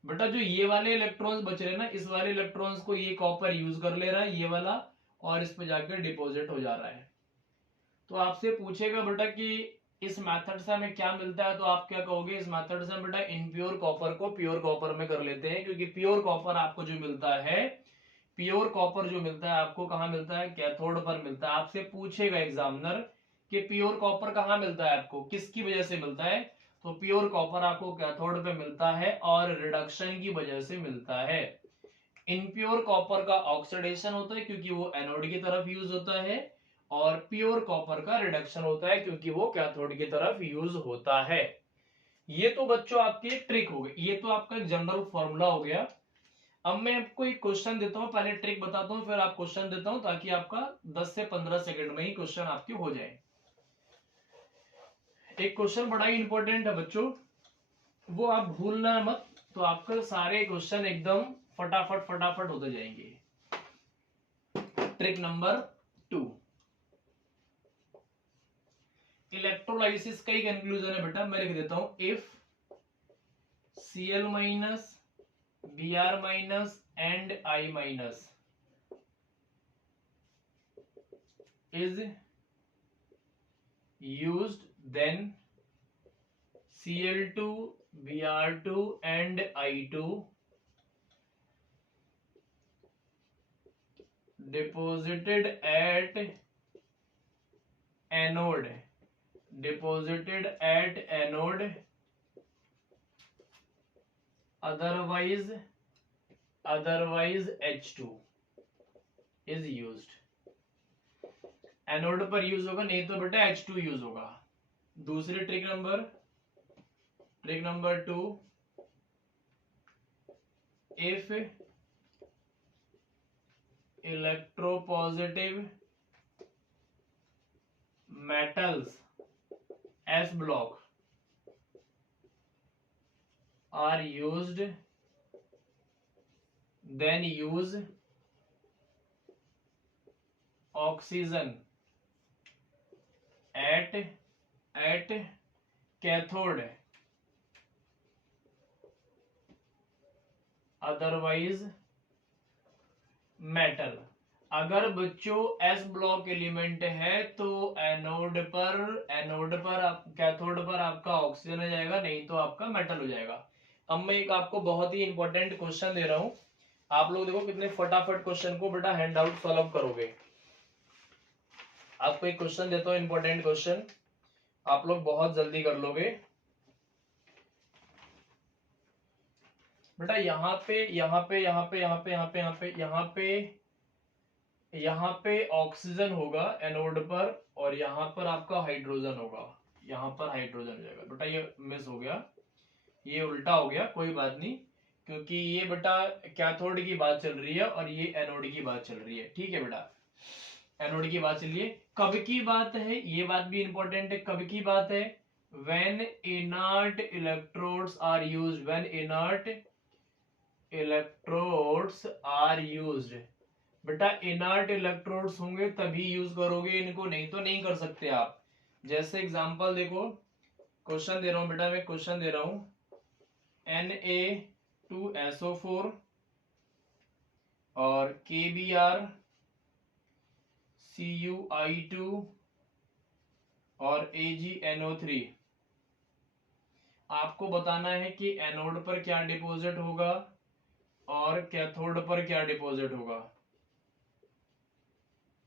बेटा जो ये वाले इलेक्ट्रॉन्स बच रहे हैं ना, इस वाले इलेक्ट्रॉन्स को ये कॉपर यूज कर ले रहा है, ये वाला, और इस पे जाकर डिपॉजिट हो जा रहा है। तो आपसे पूछेगा बेटा कि इस मेथड से हमें क्या मिलता है, तो आप क्या कहोगे? इस मेथड से हम बेटा इनप्योर कॉपर को प्योर कॉपर में कर लेते हैं, क्योंकि प्योर कॉपर आपको जो मिलता है, प्योर कॉपर जो मिलता है आपको कहाँ मिलता है? कैथोड पर मिलता है। आपसे पूछेगा एग्जामिनर कि प्योर कॉपर कहाँ मिलता है आपको, किसकी वजह से मिलता है? तो प्योर कॉपर आपको कैथोड पे मिलता है और रिडक्शन की वजह से मिलता है। इनप्योर कॉपर का ऑक्सीडेशन होता है क्योंकि वो एनोड की तरफ यूज होता है, और प्योर कॉपर का रिडक्शन होता है क्योंकि वो कैथोड की तरफ यूज होता है। ये तो बच्चों आपकी ट्रिक हो गई, ये तो आपका जनरल फॉर्मूला हो गया। अब मैं आपको एक क्वेश्चन देता हूं, पहले ट्रिक बताता हूं फिर आप क्वेश्चन देता हूं, ताकि आपका 10 से 15 सेकंड में ही क्वेश्चन आपके हो जाए। एक क्वेश्चन बड़ा ही इंपॉर्टेंट है बच्चों, वो आप भूलना मत, तो आपके सारे क्वेश्चन एकदम फटाफट फटाफट होते जाएंगे। ट्रिक नंबर 2, इलेक्ट्रोलाइसिस का ही कंक्लूजन है बेटा, मैं लिख देता हूं, if Cl minus Br minus and I minus is used, then Cl2 Br2 and I2 deposited at anode, deposited at anode, otherwise H2 is used. Anode पर यूज होगा, नहीं तो बेटा H2 यूज होगा. दूसरी trick number 2, if electropositive metals S block are used, then use oxygen at cathode, otherwise metal. अगर बच्चों एस ब्लॉक एलिमेंट है तो एनोड पर कैथोड पर आपका ऑक्सीजन हो जाएगा, नहीं तो आपका मेटल हो जाएगा. अब मैं एक आपको बहुत ही इंपॉर्टेंट क्वेश्चन दे रहा हूं, आप लोग देखो कितने फटाफट क्वेश्चन को बेटा हैंड आउट सॉल्व करोगे. आपको एक क्वेश्चन देता हूं, इंपॉर्टेंट क्वेश्चन, आप लोग बहुत जल्दी कर लोगे बेटा. यहाँ पे ऑक्सीजन होगा एनोड पर, और यहाँ पर आपका हाइड्रोजन होगा, यहाँ पर हाइड्रोजन हो जाएगा. बेटा ये मिस हो गया, ये उल्टा हो गया, कोई बात नहीं, क्योंकि ये बेटा कैथोड की बात चल रही है और ये एनोड की बात चल रही है. ठीक है बेटा, एनोड की बात चल रही है. कब की बात है, ये बात भी इंपॉर्टेंट है, कब की बात है, when inert electrodes are used, when inert electrodes are used. बेटा इनर्ट इलेक्ट्रोड्स होंगे तभी यूज करोगे इनको, नहीं तो नहीं कर सकते आप. जैसे एग्जांपल देखो, क्वेश्चन दे रहा हूं बेटा, मैं क्वेश्चन दे रहा हूं, Na2SO4 और KBr CuI2 और AgNO3. आपको बताना है कि एनोड पर क्या डिपॉजिट होगा और कैथोड पर क्या डिपॉजिट होगा.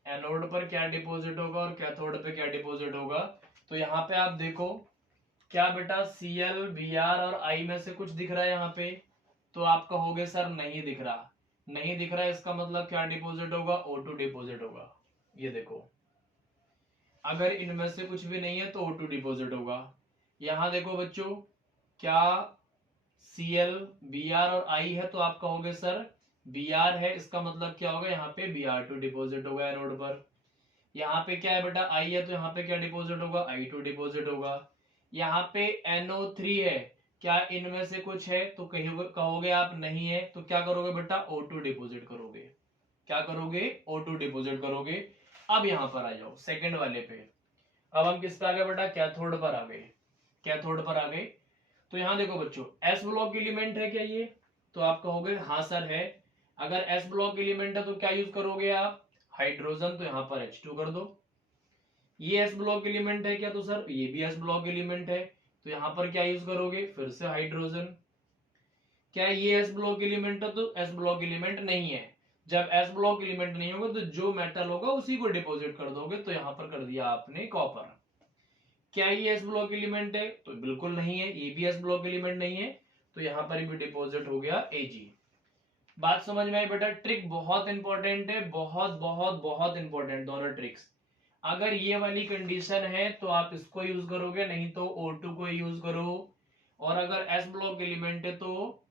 एनोड पर क्या डिपॉजिट होगा और कैथोड पे क्या डिपॉजिट होगा. तो यहाँ पे आप देखो, क्या बेटा Cl, Br और I में से कुछ दिख रहा है यहाँ पे, तो आप कहोगे सर नहीं दिख रहा. नहीं दिख रहा है, इसका मतलब क्या डिपॉजिट होगा, O2 डिपॉजिट होगा. ये देखो, अगर इनमें से कुछ भी नहीं है तो O2 डिपॉजिट होगा. यहाँ देखो बच्चों, क्या Cl, Br और I है, तो आप कहोगे सर Br है, इसका मतलब क्या होगा, यहाँ पे Br2 डिपॉजिट होगा एनोड पर. यहाँ पे क्या है बेटा, I है, तो यहाँ पे क्या डिपॉजिट होगा, I2 डिपॉजिट होगा. यहाँ पे NO3 है, क्या इनमें से कुछ है, तो कहोगे आप नहीं है, तो क्या करोगे बेटा, O2 डिपॉजिट करोगे. क्या करोगे, O2 डिपॉजिट करोगे. अब यहाँ पर आ जाओ सेकंड वाले पे. अब हम किस पे आ गए बेटा, कैथोड पर आ गए. कैथोड पर आ गए, तो यहां देखो बच्चों, एस ब्लॉक एलिमेंट है क्या ये, तो आप कहोगे हाँ सर है. अगर एस ब्लॉक एलिमेंट है तो क्या यूज करोगे आप, हाइड्रोजन, तो यहां पर H2 कर दो. ये एस ब्लॉक एलिमेंट है क्या, तो सर ये भी एस ब्लॉक एलिमेंट है, तो यहां पर क्या यूज करोगे, फिर से हाइड्रोजन. क्या ये एस ब्लॉक एलिमेंट है, तो एस ब्लॉक एलिमेंट नहीं है. जब एस ब्लॉक एलिमेंट नहीं होगा तो जो मेटल होगा उसी को डिपॉजिट कर दोगे, तो यहां पर कर दिया आपने कॉपर. क्या ये एस ब्लॉक एलिमेंट है, तो बिल्कुल नहीं है, ये भी एस ब्लॉक एलिमेंट नहीं है, तो यहां पर भी डिपॉजिट हो गया Ag. बात समझ में आई बेटा. ट्रिक बहुत इंपॉर्टेंट है, बहुत बहुत बहुत इंपॉर्टेंट दोनों ट्रिक्स. अगर ये वाली कंडीशन है तो आप इसको यूज करोगे, नहीं तो O2 को यूज करो. और अगर एस ब्लॉक एलिमेंट है तो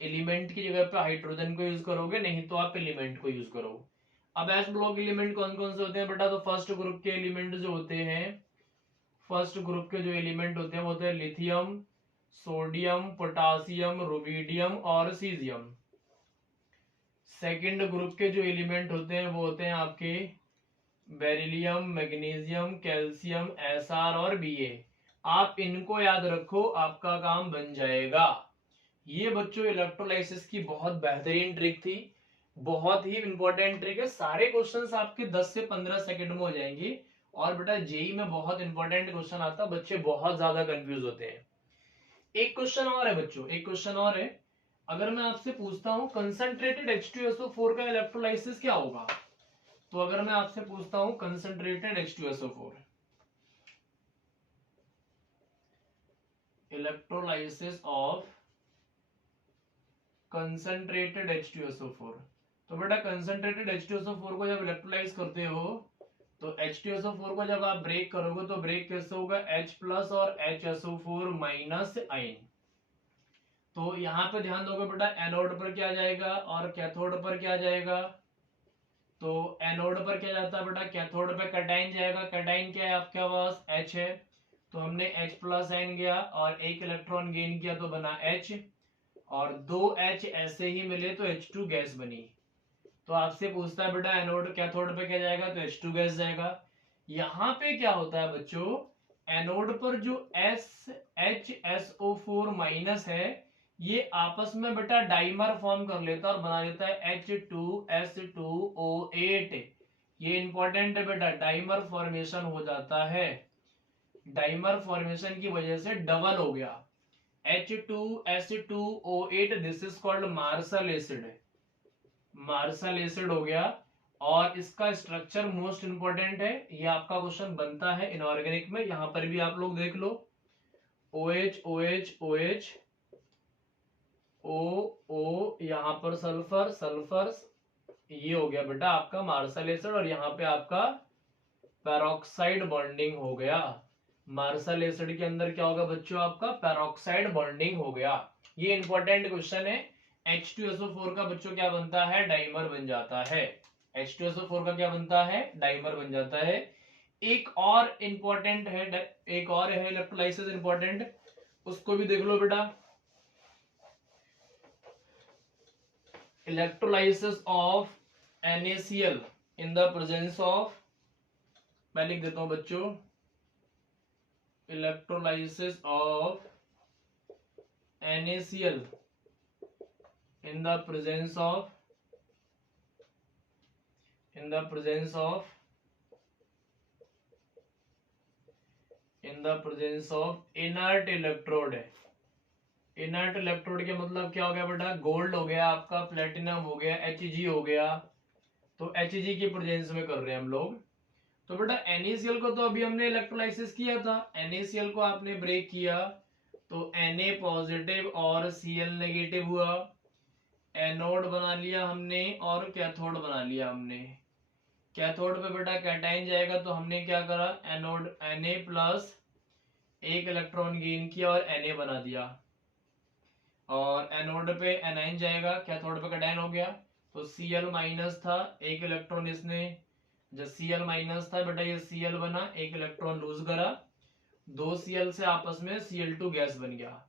एलिमेंट की जगह पे हाइड्रोजन को यूज करोगे, नहीं तो आप एलिमेंट को यूज करो. अब एस ब्लॉक एलिमेंट कौन कौन से होते हैं बेटा, तो फर्स्ट ग्रुप के एलिमेंट जो होते हैं, फर्स्ट ग्रुप के जो एलिमेंट होते हैं वो होते हैं लिथियम, सोडियम, पोटासियम, रुबिडियम और सीजियम. सेकंड ग्रुप के जो एलिमेंट होते हैं वो होते हैं आपके बेरिलियम, मैग्नीशियम, कैल्शियम, Sr और Ba. आप इनको याद रखो, आपका काम बन जाएगा. ये बच्चों इलेक्ट्रोलाइसिस की बहुत बेहतरीन ट्रिक थी, बहुत ही इंपॉर्टेंट ट्रिक है. सारे क्वेश्चंस आपके 10 से 15 सेकंड में हो जाएंगे. और बेटा जेई में बहुत इंपॉर्टेंट क्वेश्चन आता है, बच्चे बहुत ज्यादा कंफ्यूज होते हैं. एक क्वेश्चन और है बच्चों, एक क्वेश्चन और है. अगर मैं आपसे पूछता हूं कंसंट्रेटेड H2SO4 का इलेक्ट्रोलाइसिस क्या होगा, तो अगर मैं आपसे पूछता हूं concentrated H2SO4, electrolysis of concentrated H2SO4, तो बेटा कंसंट्रेटेड H2SO4 को जब इलेक्ट्रोलाइज करते हो तो H2SO4 को जब आप ब्रेक करोगे तो ब्रेक कैसे होगा, H प्लस और HSO4 माइनस आयन। तो यहाँ पे ध्यान दोगे बेटा एनोड पर क्या जाएगा और कैथोड पर क्या जाएगा। तो एनोड पर क्या जाता है बेटा, कैथोड पे कैटाइन जाएगा। कैटाइन क्या है आपके पास, H है, तो हमने H प्लस आयन गया और एक इलेक्ट्रॉन गेन किया तो बना H, और दो H ऐसे ही मिले तो H2 गैस बनी। तो आपसे पूछता है बेटा एनोड कैथोड पे क्या जाएगा, तो H2 गैस जाएगा। यहाँ पे क्या होता है बच्चों, एनोड पर जो HSO4 माइनस है ये आपस में बेटा डाइमर फॉर्म कर लेता है और बना लेता है H2S2O8। ये इंपॉर्टेंट है बेटा, डाइमर फॉर्मेशन हो जाता है। डाइमर फॉर्मेशन की वजह से डबल हो गया H2S2O8, this is called Marshall acid. Marshall acid हो गया। और इसका स्ट्रक्चर मोस्ट इंपॉर्टेंट है, ये आपका क्वेश्चन बनता है इनऑर्गेनिक में, यहां पर भी आप लोग देख लो OH OH OH O यहां पर सल्फर सल्फर, ये हो गया बेटा आपका मार्शल एसिड, और यहाँ पे आपका पेरोक्साइड बॉन्डिंग हो गया। मार्शल एसिड के अंदर क्या होगा बच्चों, आपका पेरोक्साइड बॉन्डिंग हो गया। ये इंपॉर्टेंट क्वेश्चन है। H2SO4 का बच्चों क्या बनता है, डाइमर बन जाता है। H2SO4 का क्या बनता है, डाइमर बन जाता है। एक और इंपॉर्टेंट है, एक और है इलेक्ट्रोलाइसिस इंपॉर्टेंट, उसको भी देख लो बेटा। Electrolysis of NaCl in the presence of, मैं लिख देता हूं बच्चों, electrolysis of NaCl in the presence of in the presence of inert electrode है। इनर्ट इलेक्ट्रोड के मतलब क्या हो गया बेटा, गोल्ड हो गया आपका, प्लेटिनम हो गया, Hg हो गया। तो Hg की प्रेजेंस में कर रहे हैं हम लोग। तो बेटा NaCl को तो अभी हमने इलेक्ट्रोलाइसिस किया था, NaCl को आपने ब्रेक किया तो Na पॉजिटिव और Cl नेगेटिव हुआ। एनोड बना लिया हमने और कैथोड बना लिया हमने। कैथोड पे बेटा कैटाइन जाएगा तो हमने क्या करा, एनोड Na प्लस एक इलेक्ट्रॉन गेन किया और Na बना दिया। और एनोड पे एनाइन जाएगा, कैथोड पे कैटाइन हो गया तो Cl माइनस था, एक इलेक्ट्रॉन इसने, जब Cl माइनस था बेटा ये Cl बना, एक इलेक्ट्रॉन लूज करा, दो Cl से आपस में Cl2 गैस बन गया।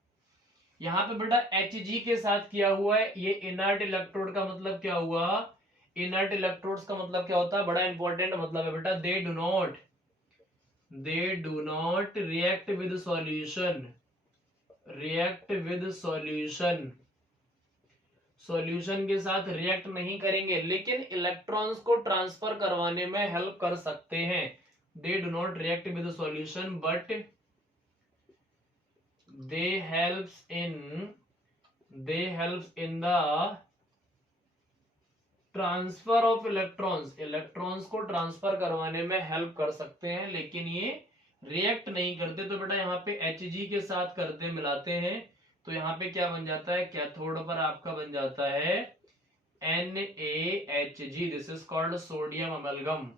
यहाँ पे बेटा Hg के साथ किया हुआ है, ये इनर्ट इलेक्ट्रोड का मतलब क्या हुआ, इनर्ट इलेक्ट्रोड्स का मतलब क्या होता है, बड़ा इंपॉर्टेंट मतलब है बेटा, they do not react with solution, react with solution, solution के साथ रिएक्ट नहीं करेंगे लेकिन इलेक्ट्रॉन्स को ट्रांसफर करवाने में हेल्प कर सकते हैं। They do not react with solution but they helps in the transfer of electrons, electrons को ट्रांसफर करवाने में हेल्प कर सकते हैं लेकिन ये रिएक्ट नहीं करते। तो बेटा यहाँ पे Hg के साथ करते मिलाते हैं तो यहाँ पे क्या बन जाता है, कैथोड पर आपका बन जाता है NaHg, this is called sodium amalgam,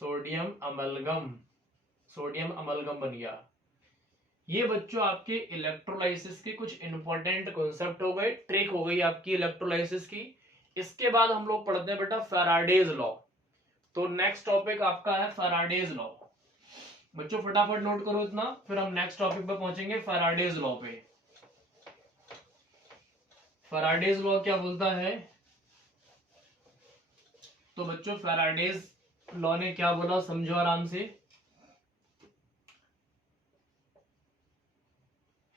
sodium amalgam, sodium amalgam बन गया। ये बच्चों आपके इलेक्ट्रोलाइसिस के कुछ इंपॉर्टेंट कॉन्सेप्ट हो गए, ट्रिक हो गई आपकी इलेक्ट्रोलाइसिस की। इसके बाद हम लोग पढ़ते हैं बेटा फैराडेज लॉ। तो नेक्स्ट टॉपिक आपका है फैराडेज लॉ। बच्चों फटाफट नोट करो इतना, फिर हम नेक्स्ट टॉपिक पे पहुंचेंगे फैराडेज लॉ पे। फैराडेज लॉ क्या बोलता है, तो बच्चों फैराडेज लॉ ने क्या बोला समझो आराम से।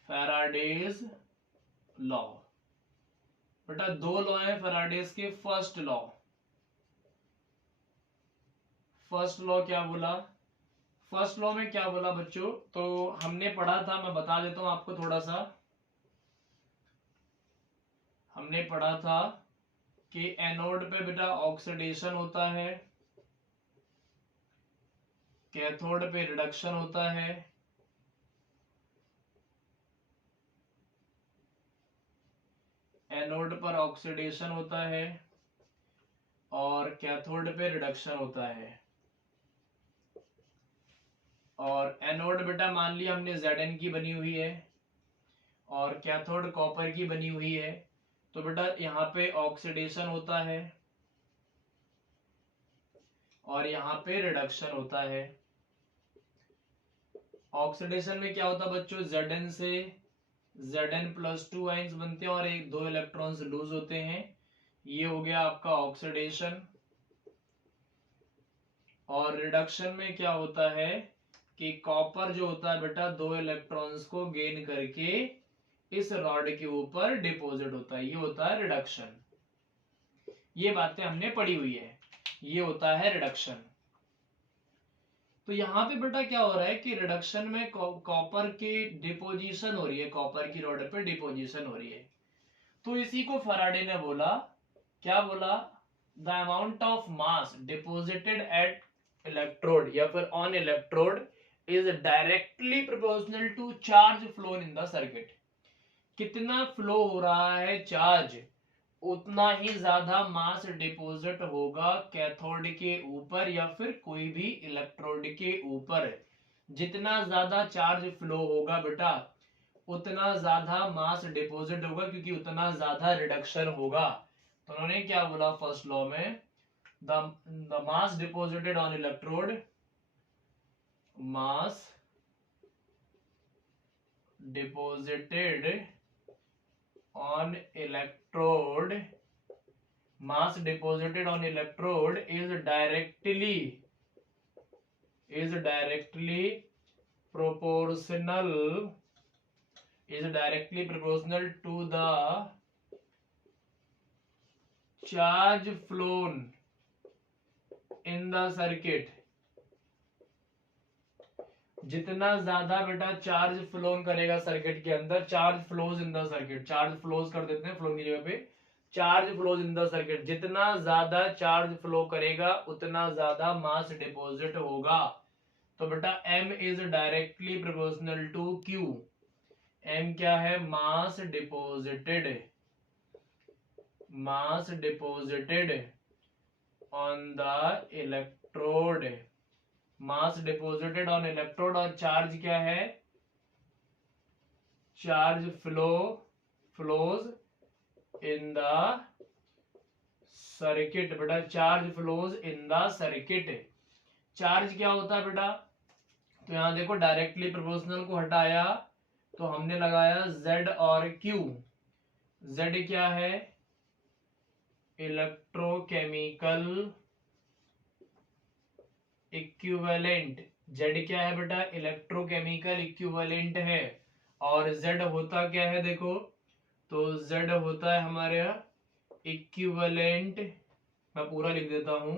फैराडेज लॉ, बेटा दो लॉ है फैराडेज के। फर्स्ट लॉ क्या बोला, फर्स्ट लॉ में क्या बोला बच्चों, तो हमने पढ़ा था, मैं बता देता हूं आपको थोड़ा सा। हमने पढ़ा था कि एनोड पे बेटा ऑक्सीडेशन होता है, कैथोड पे रिडक्शन होता है, एनोड पर ऑक्सीडेशन होता है और कैथोड पे रिडक्शन होता है। और एनोड बेटा मान लिया हमने Zn की बनी हुई है और कैथोड कॉपर की बनी हुई है, तो बेटा यहाँ पे ऑक्सीडेशन होता है और यहाँ पे रिडक्शन होता है। ऑक्सीडेशन में क्या होता है बच्चों, Zn से Zn+2 आयंस बनते हैं और एक दो इलेक्ट्रॉन्स लूज होते हैं। ये हो गया आपका ऑक्सीडेशन। और रिडक्शन में क्या होता है कि कॉपर जो होता है बेटा दो इलेक्ट्रॉन्स को गेन करके इस रॉड के ऊपर डिपॉजिट होता है, ये होता है रिडक्शन। ये बातें हमने पढ़ी हुई है, ये होता है रिडक्शन। तो यहाँ पे बेटा क्या हो रहा है कि रिडक्शन में कॉपर की डिपोजिशन हो रही है, कॉपर की रॉड पे डिपोजिशन हो रही है। तो इसी को फैराडे ने बोला, क्या बोला, the amount of mass deposited at electrode या फिर on electrode is directly proportional to charge flow in the circuit. कितना फ्लो हो रहा है चार्ज, उतना ही ज्यादा मास डिपॉजिट होगा कैथोड के ऊपर या फिर कोई भी इलेक्ट्रोड के ऊपर। जितना ज्यादा चार्ज फ्लो होगा बेटा उतना ज्यादा मास डिपॉजिट होगा, क्योंकि उतना ज्यादा रिडक्शन होगा। तो उन्होंने क्या बोला फर्स्ट लॉ में, the mass deposited on electrode, mass deposited on electrode, mass deposited on electrode is directly proportional to the charge flown in the circuit। जितना ज्यादा बेटा चार्ज फ्लो करेगा सर्किट के अंदर, charge flows in the circuit, charge flows कर देते हैं, फ्लो की जगह पे charge flows in the circuit, जितना ज्यादा चार्ज फ्लो करेगा उतना ज्यादा मास डिपॉजिट होगा। तो बेटा M is directly proportional to Q। M क्या है, mass deposited on the electrode, mass deposited on electrode. और चार्ज क्या है, charge flows in the circuit. बेटा charge flows in the circuit. Charge क्या होता है बेटा, तो यहां देखो डायरेक्टली प्रोपोर्शनल को हटाया तो हमने लगाया Z और Q। Z क्या है, इलेक्ट्रोकेमिकल इक्विवेलेंट। Z क्या है बेटा, इलेक्ट्रोकेमिकल इक्विवेलेंट है। और Z होता क्या है देखो, तो Z होता है हमारे इक्विवेलेंट, मैं पूरा लिख देता हूं,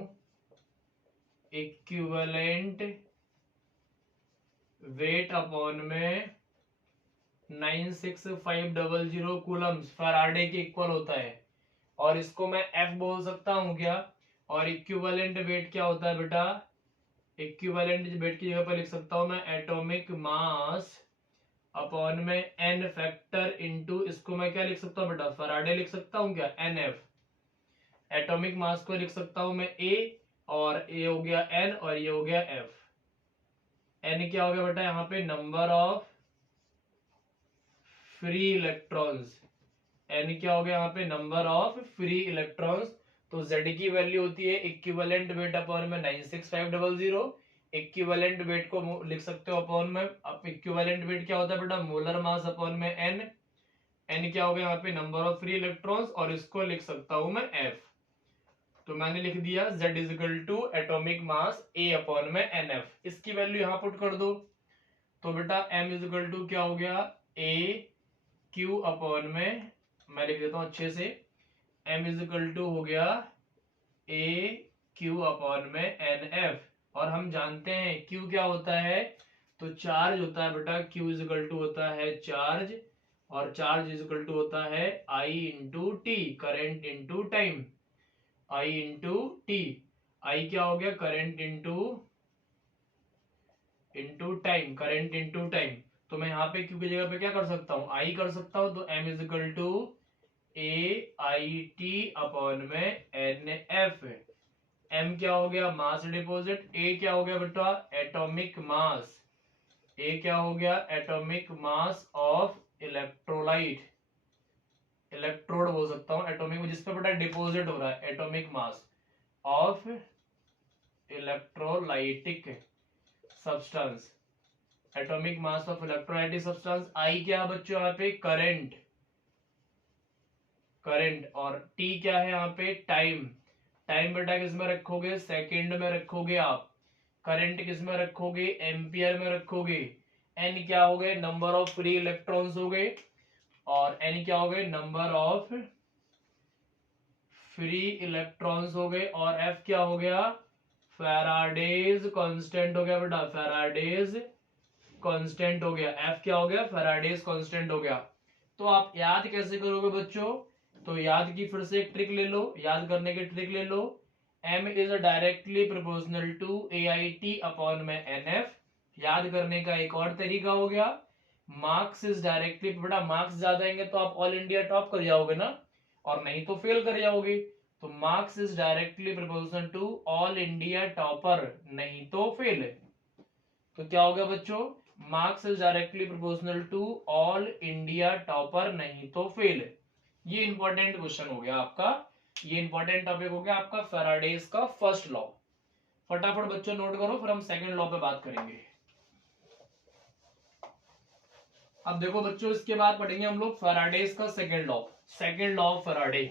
इक्विवेलेंट वेट अपॉन में 96500 कूलम्स फैराडे के इक्वल होता है। और इसको मैं F बोल सकता हूं क्या, और इक्विवेलेंट वेट क्या होता है बेटा, इक्विवेलेंट वेट की जगह पर लिख सकता हूं मैं एटॉमिक मास अपॉन में n फैक्टर इनटू, इसको मैं क्या लिख सकता हूं बेटा, फैराडे लिख सकता हूं क्या, NF। एटॉमिक मास को लिख सकता हूं मैं A, और A हो गया N और ये हो गया F। N क्या हो गया बेटा, यहाँ पे number of free electrons, N क्या हो गया यहाँ पे, नंबर ऑफ फ्री इलेक्ट्रॉन्स। तो Z की वैल्यू होती है इक्विवेलेंट वेट अपॉन में 96500। इक्विवेलेंट वेट को लिख सकते हो अपॉन में, अब इक्विवेलेंट वेट क्या होता है बेटा, मोलर मास अपॉन में N। N क्या हो गया यहाँ पे, नंबर ऑफ फ्री इलेक्ट्रॉन्स, और इसको लिख सकता हूं मैं F। तो मैंने लिख दिया Z is equal to atomic mass A upon में NF। इसकी वैल्यू यहां पुट कर दो, तो बेटा M इज इक्वल टू क्या हो गया, A Q अपॉन में, मैं लिख देता हूं अच्छे से, M इज इक्वल टू हो गया A Q अपॉन में NF। और हम जानते हैं Q क्या होता है, तो चार्ज होता है बेटा, Q इज इक्वल टू होता है चार्ज, और चार्ज इज इक्वल टू होता है I into T, current into time. I into T. I क्या हो गया, current into time, current into time. तो मैं यहाँ पे क्यू की जगह पे क्या कर सकता हूँ, आई कर सकता हूँ। तो M is equal to A I T upon में एन एफ। एम क्या हो गया, मास डिपॉजिट। ए क्या हो गया बेटा, एटॉमिक मास। ए क्या हो गया, atomic mass of electrolyte, electrode बोल सकता हूँ एटॉमिक, जिस पे बेटा डिपॉजिट हो रहा है, atomic mass of electrolytic substance, atomic mass of electrolytic substance. I क्या है बच्चों यहाँ पे, करंट, करंट। और टी क्या है यहाँ पे, टाइम। टाइम बेटा किस में रखोगे, सेकंड में रखोगे आप। करंट किस में रखोगे, एम्पियर में रखोगे। एन क्या हो गए, नंबर ऑफ फ्री इलेक्ट्रॉन्स हो गए। और एन क्या हो गए, नंबर ऑफ फ्री इलेक्ट्रॉन्स हो गए। और एफ क्या हो गया, फैराडेज कांस्टेंट हो गया बेटा, फैराडेज कांस्टेंट हो गया। एफ क्या हो गया, फैराडेज कांस्टेंट हो गया। तो आप याद कैसे करोगे बच्चों, तो याद की फिर से एक ट्रिक ले लो, याद करने की ट्रिक ले लो। m is directly proportional to A I T upon में एन एफ। याद करने का एक और तरीका हो गया, मार्क्स इज डायरेक्टली, बेटा मार्क्स ज्यादा आएंगे तो आप ऑल इंडिया टॉप कर जाओगे ना, और नहीं तो फेल कर जाओगे। तो marks is directly proportional to all India topper, नहीं तो फेल। तो क्या हो गया बच्चों, marks is directly proportional to all India topper, नहीं तो फेल। ये इंपॉर्टेंट क्वेश्चन हो गया आपका, ये इंपॉर्टेंट टॉपिक हो गया आपका फैराडेज का फर्स्ट लॉ। फटाफट बच्चों नोट करो, फिर हम सेकंड लॉ पे बात करेंगे। अब देखो बच्चों, इसके बाद पढ़ेंगे हम लोग फैराडेज का second law, second law of Faraday.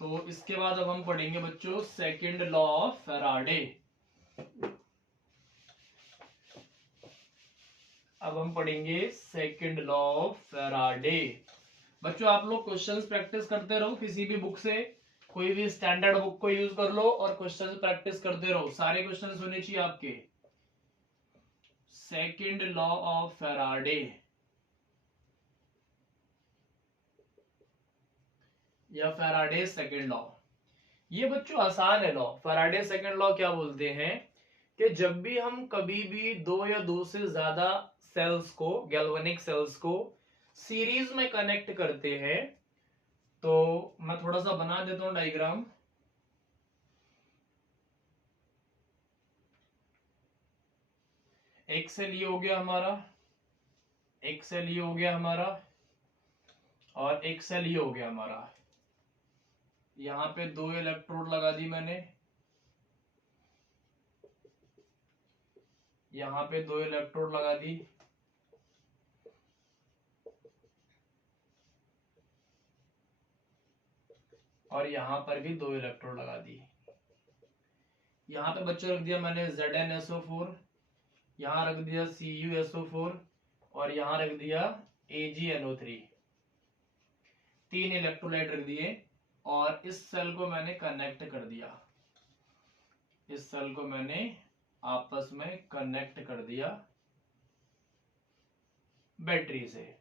तो इसके बाद अब हम पढ़ेंगे बच्चों सेकंड लॉ ऑफ फैराडे। अब हम पढ़ेंगे सेकंड लॉ ऑफ फैराडे। बच्चों आप लोग क्वेश्चंस प्रैक्टिस करते रहो, किसी भी बुक से, कोई भी स्टैंडर्ड बुक को यूज कर लो और क्वेश्चंस प्रैक्टिस करते रहो, सारे क्वेश्चंस होने चाहिए आपके। सेकंड लॉ ऑफ फैराडे, या फैराडे सेकंड लॉ। ये बच्चों आसान है लॉ। फैराडे सेकंड लॉ क्या बोलते हैं कि जब भी हम कभी भी दो या दो से ज्यादा सेल्स को, गैल्वेनिक सेल्स को सीरीज में कनेक्ट करते हैं, तो मैं थोड़ा सा बना देता हूं डायग्राम। एक सेल ये हो गया हमारा, एक सेल ये हो गया हमारा, और एक सेल ये हो गया हमारा। यहां पे दो इलेक्ट्रोड लगा दी मैंने, यहां पे दो इलेक्ट्रोड लगा दी, और यहां पर भी दो इलेक्ट्रोड लगा दी। यहां पे बच्चों रख दिया मैंने ZnSO4, यहां रख दिया CuSO4, और यहां रख दिया AgNO3। तीन इलेक्ट्रोलाइट रख दिए, और इस सेल को मैंने कनेक्ट कर दिया, इस सेल को मैंने आपस में कनेक्ट कर दिया बैटरी से।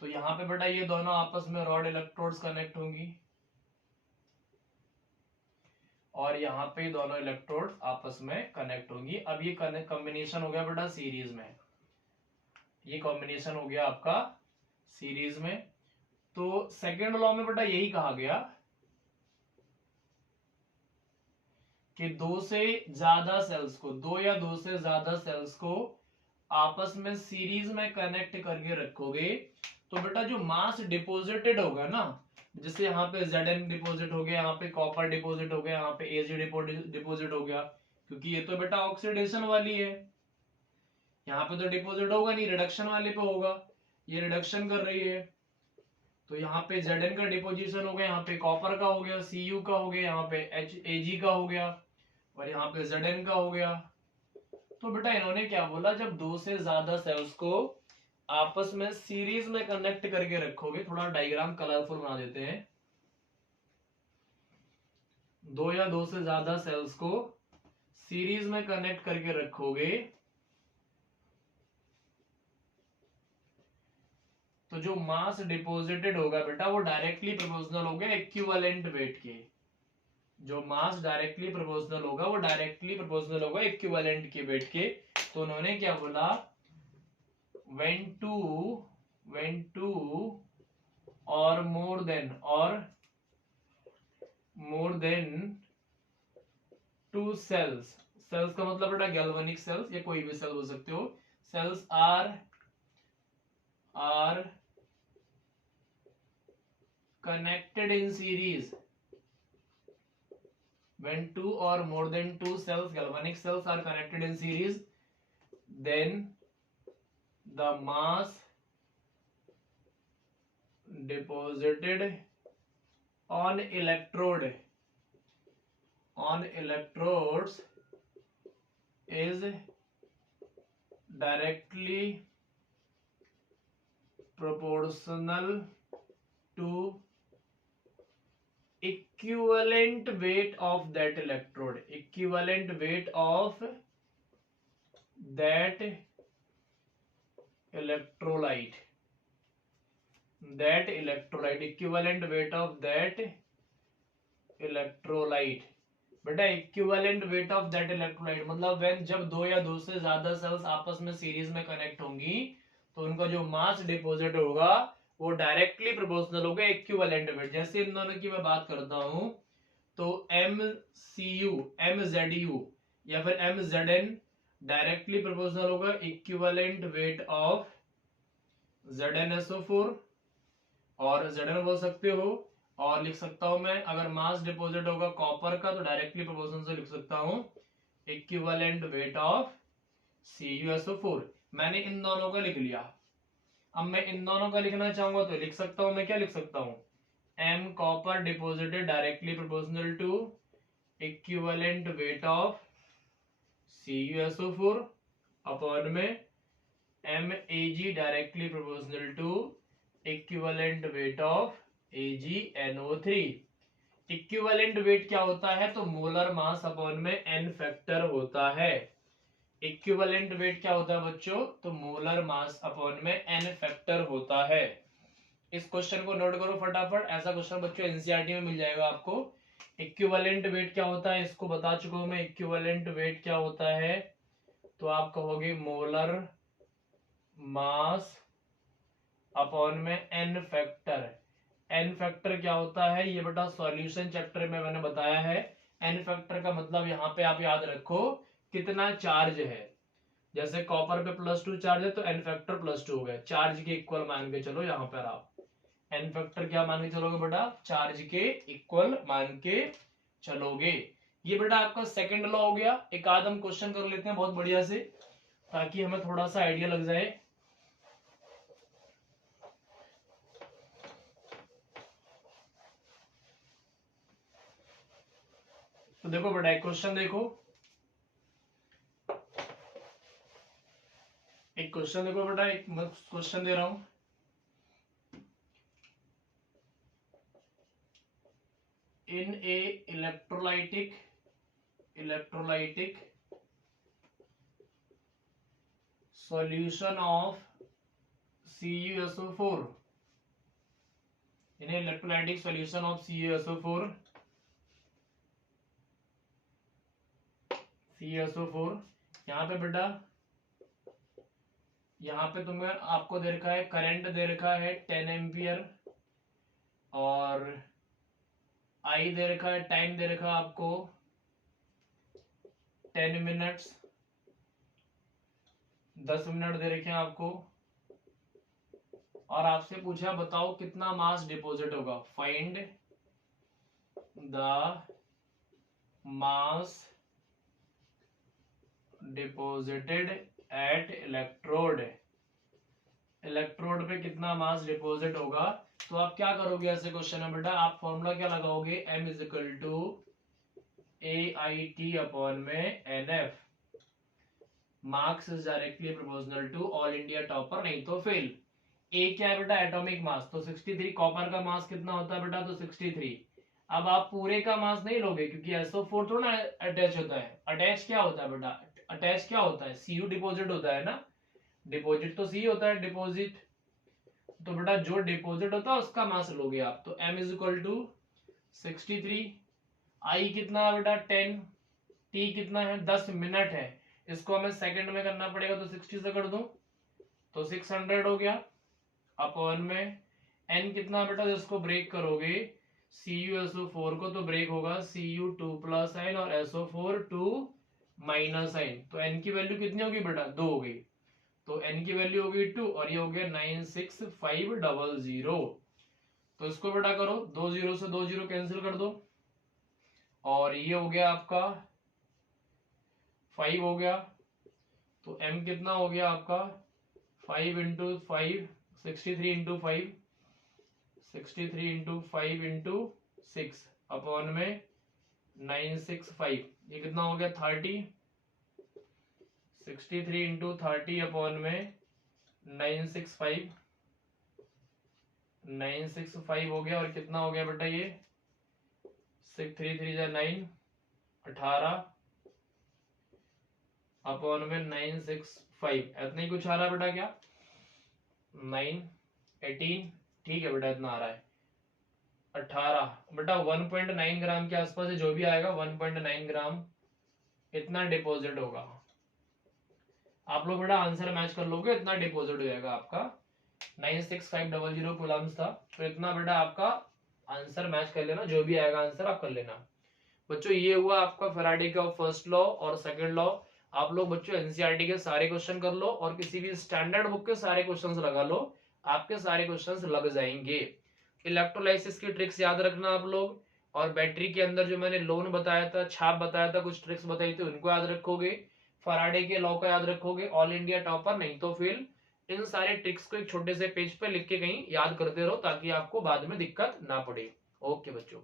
तो यहां पे बेटा ये दोनों आपस में रॉड इलेक्ट्रोड्स कनेक्ट होंगी, और यहाँ पे दोनों इलेक्ट्रोड आपस में कनेक्ट होंगी। अब ये कॉम्बिनेशन हो गया बेटा सीरीज में, ये कॉम्बिनेशन हो गया आपका सीरीज में। तो सेकेंड लॉ में बेटा यही कहा गया कि दो से ज्यादा सेल्स को, दो या दो से ज्यादा सेल्स को आपस में सीरीज में कनेक्ट करके रखोगे, तो बेटा जो मास डिपॉजिटेड होगा ना, जैसे यहाँ पे Zn डिपॉजिट हो गया, यहाँ पे कॉपर डिपॉजिट हो गया, यहाँ पे Ag डिपॉजिट हो गया, क्योंकि ये तो बेटा ऑक्सीडेशन वाली है, यहाँ पे तो डिपॉजिट होगा नहीं, रिडक्शन वाले पे होगा, ये रिडक्शन कर रही है। तो यहाँ पे Zn का डिपोजिशन हो गया, यहाँ पे कॉपर का हो गया, Cu का हो गया, यहाँ पे Ag का हो गया, और यहाँ पे Zn का हो गया। तो बेटा इन्होंने क्या बोला, जब दो से ज्यादा सेल्स को आपस में सीरीज में कनेक्ट करके रखोगे, थोड़ा डायग्राम कलरफुल बना देते हैं। दो या दो से ज्यादा सेल्स को सीरीज में कनेक्ट करके रखोगे, तो जो मास डिपॉजिटेड होगा बेटा वो डायरेक्टली प्रोपोर्शनल होगा इक्विवेलेंट वेट के। जो मास डायरेक्टली प्रोपोर्शनल होगा वो डायरेक्टली प्रोपोर्शनल होगा इक्विवेलेंट के वेट के। तो उन्होंने क्या बोला, when two or more than two cells का मतलब बेटा गैल्वेनिक सेल्स या कोई भी सेल हो सकते हो, cells are connected in series, when two or more than two cells, galvanic cells, are connected in series, then the mass deposited on electrodes is directly proportional to equivalent weight of that electrode, equivalent weight of that electrolyte, equivalent weight of that electrolyte। बेटा equivalent weight of that electrolyte मतलब व्हेन जब दो या दो से ज्यादा सेल्स आपस में सीरीज में कनेक्ट होंगी तो उनका जो मास डिपॉजिट होगा वो डायरेक्टली प्रोपोर्शनल होगा इक्विवेलेंट वेट। जैसे इन दोनों की मैं बात करता हूं तो MCU MZU या फिर MZN डायरेक्टली प्रोपोर्शनल होगा इक्विवेलेंट वेट ऑफ ZnSO4 और Zn बोल सकते हो। और लिख सकता हूं मैं, अगर मास डिपॉजिट होगा कॉपर का तो डायरेक्टली प्रोपोर्शनल से लिख सकता हूं इक्विवेलेंट वेट ऑफ CuSO4। मैंने इन दोनों का लिख लिया। अब मैं इन दोनों का लिखना चाहूंगा तो लिख सकता हूं, मैं क्या लिख सकता हूं, M copper deposited directly proportional to equivalent weight of CuSO4 upon में MAg directly proportional to equivalent weight of AgNO3। Equivalent weight क्या होता है, तो मोलर मास अपॉन में n फैक्टर होता है। इक्विवेलेंट वेट क्या होता है बच्चों, तो मोलर मास अपॉन में n फैक्टर होता है। इस क्वेश्चन को नोट करो फटाफट, ऐसा क्वेश्चन बच्चों एनसीईआरटी में मिल जाएगा आपको। इक्विवेलेंट वेट क्या होता है इसको बता चुका हूं मैं। इक्विवेलेंट वेट क्या होता है, तो आप कहोगे मोलर मास अपॉन में n फैक्टर। n फैक्टर क्या होता है ये बेटा सॉल्यूशन चैप्टर में मैंने बताया है। n फैक्टर का मतलब यहाँ पे आप याद रखो कितना चार्ज है। जैसे कॉपर पे +2 चार्ज है तो n फैक्टर +2 हो गया, चार्ज के इक्वल मान के चलो। यहाँ पर आप n फैक्टर क्या मान के चलोगे बेटा, चार्ज के इक्वल मान के चलोगे। ये बेटा आपका सेकंड लॉ हो गया। एक आध हम क्वेश्चन कर लेते हैं बहुत बढ़िया से ताकि हमें थोड़ा सा आइडिया लग जाए। तो देखो बेटा एक क्वेश्चन देखो, एक क्वेश्चन देखो बेटा, एक क्वेश्चन दे रहा हूं। इन ए electrolytic solution of CuSO4, in electrolytic solution of CuSO4 यहाँ पे बेटा, यहाँ पे तुम्हें आपको दे रखा है करंट दे रखा है 10 एम्पियर और आई दे रखा है, टाइम दे रखा है आपको 10 मिनट्स, 10 मिनट दे रखे हैं आपको। और आपसे पूछा बताओ कितना मास डिपॉजिट होगा, find the mass deposited at electrode. Electrode पे कितना मास डिपॉजिट होगा। तो आप क्या करोगे ऐसे क्वेश्चन में बेटा, आप फॉर्मूला क्या लगाओगे, M = AIT अपॉन में NF। Marks is directly proportional to all India topper नहीं तो फेल। ए क्या है बेटा, एटॉमिक मास, तो 63। कॉपर का मास कितना होता है बेटा, तो 63। अब आप पूरे का मास नहीं लोगे क्योंकि SO4 थोड़ा ना अटैच होता है। अटैच क्या होता है बेटा, अटैच क्या होता है, Cu डिपॉजिट होता है ना, डिपॉजिट तो C होता है डिपॉजिट। तो बेटा जो डिपॉजिट होता है उसका मास लोगे आप। तो m इज इक्वल टू 63, आई कितना है बेटा 10, टी कितना है 10 मिनट है, इसको हमें सेकंड में करना पड़ेगा तो 60 से कर दूं तो 600 हो गया, अपॉन में n कितना बेटा जिसको ब्रेक करोगे CuSO4 को तो ब्रेक होगा Cu2 प्लस आइन और SO4 2 माइनस आइन, तो n की वैल्यू कितनी होगी बेटा 2 हो गई, तो n की वैल्यू होगी 2 और ये हो गया 96500। तो इसको बेटा करो, 2 0 से 2 0 कैंसिल कर दो और ये हो गया आपका 5 हो गया, तो m कितना हो गया आपका 5 into 5 63 into 5 63 into 5 into 6 upon में 965, ये कितना हो गया 30, 63 इंटू 30 अपॉन में 965 हो गया, और कितना हो गया बेटा ये 6 3 3 9 18 अपॉन में 965, इतना ही कुछ आ रहा है बेटा क्या 9 18, ठीक है बेटा इतना आ रहा है 18 बेटा 1.9 ग्राम के आसपास है, जो भी आएगा 1.9 ग्राम इतना डिपॉजिट होगा। आप लोग बेटा आंसर मैच कर लोगे, इतना डिपॉजिट हो जाएगा आपका 96500 कूलम्स था, तो इतना बेटा आपका आंसर मैच कर लेना, जो भी आएगा आंसर आप कर लेना। बच्चों ये हुआ आपका फैराडे का फर्स्ट लॉ और सेकंड लॉ। आप लोग बच्चों एनसीईआरटी के सारे क्वेश्चन कर लो और किसी भी स्टैंडर्ड बुक के सारे क्वेश्चंस लगा लो, आपके सारे क्वेश्चंस लग जाएंगे। इलेक्ट्रोलाइसिस की ट्रिक्स याद रखना आप लोग, और बैटरी के अंदर जो मैंने लोन बताया था, छाप बताया था, कुछ ट्रिक्स बताई थी, उनको याद रखोगे, फैराडे के लॉ का याद रखोगे, ऑल इंडिया टॉपर नहीं तो फेल। इन सारे ट्रिक्स को एक छोटे से पेज पे लिख के कहीं याद करते रहो ताकि आपको बाद में दिक्कत ना पड़े। ओके बच्चों।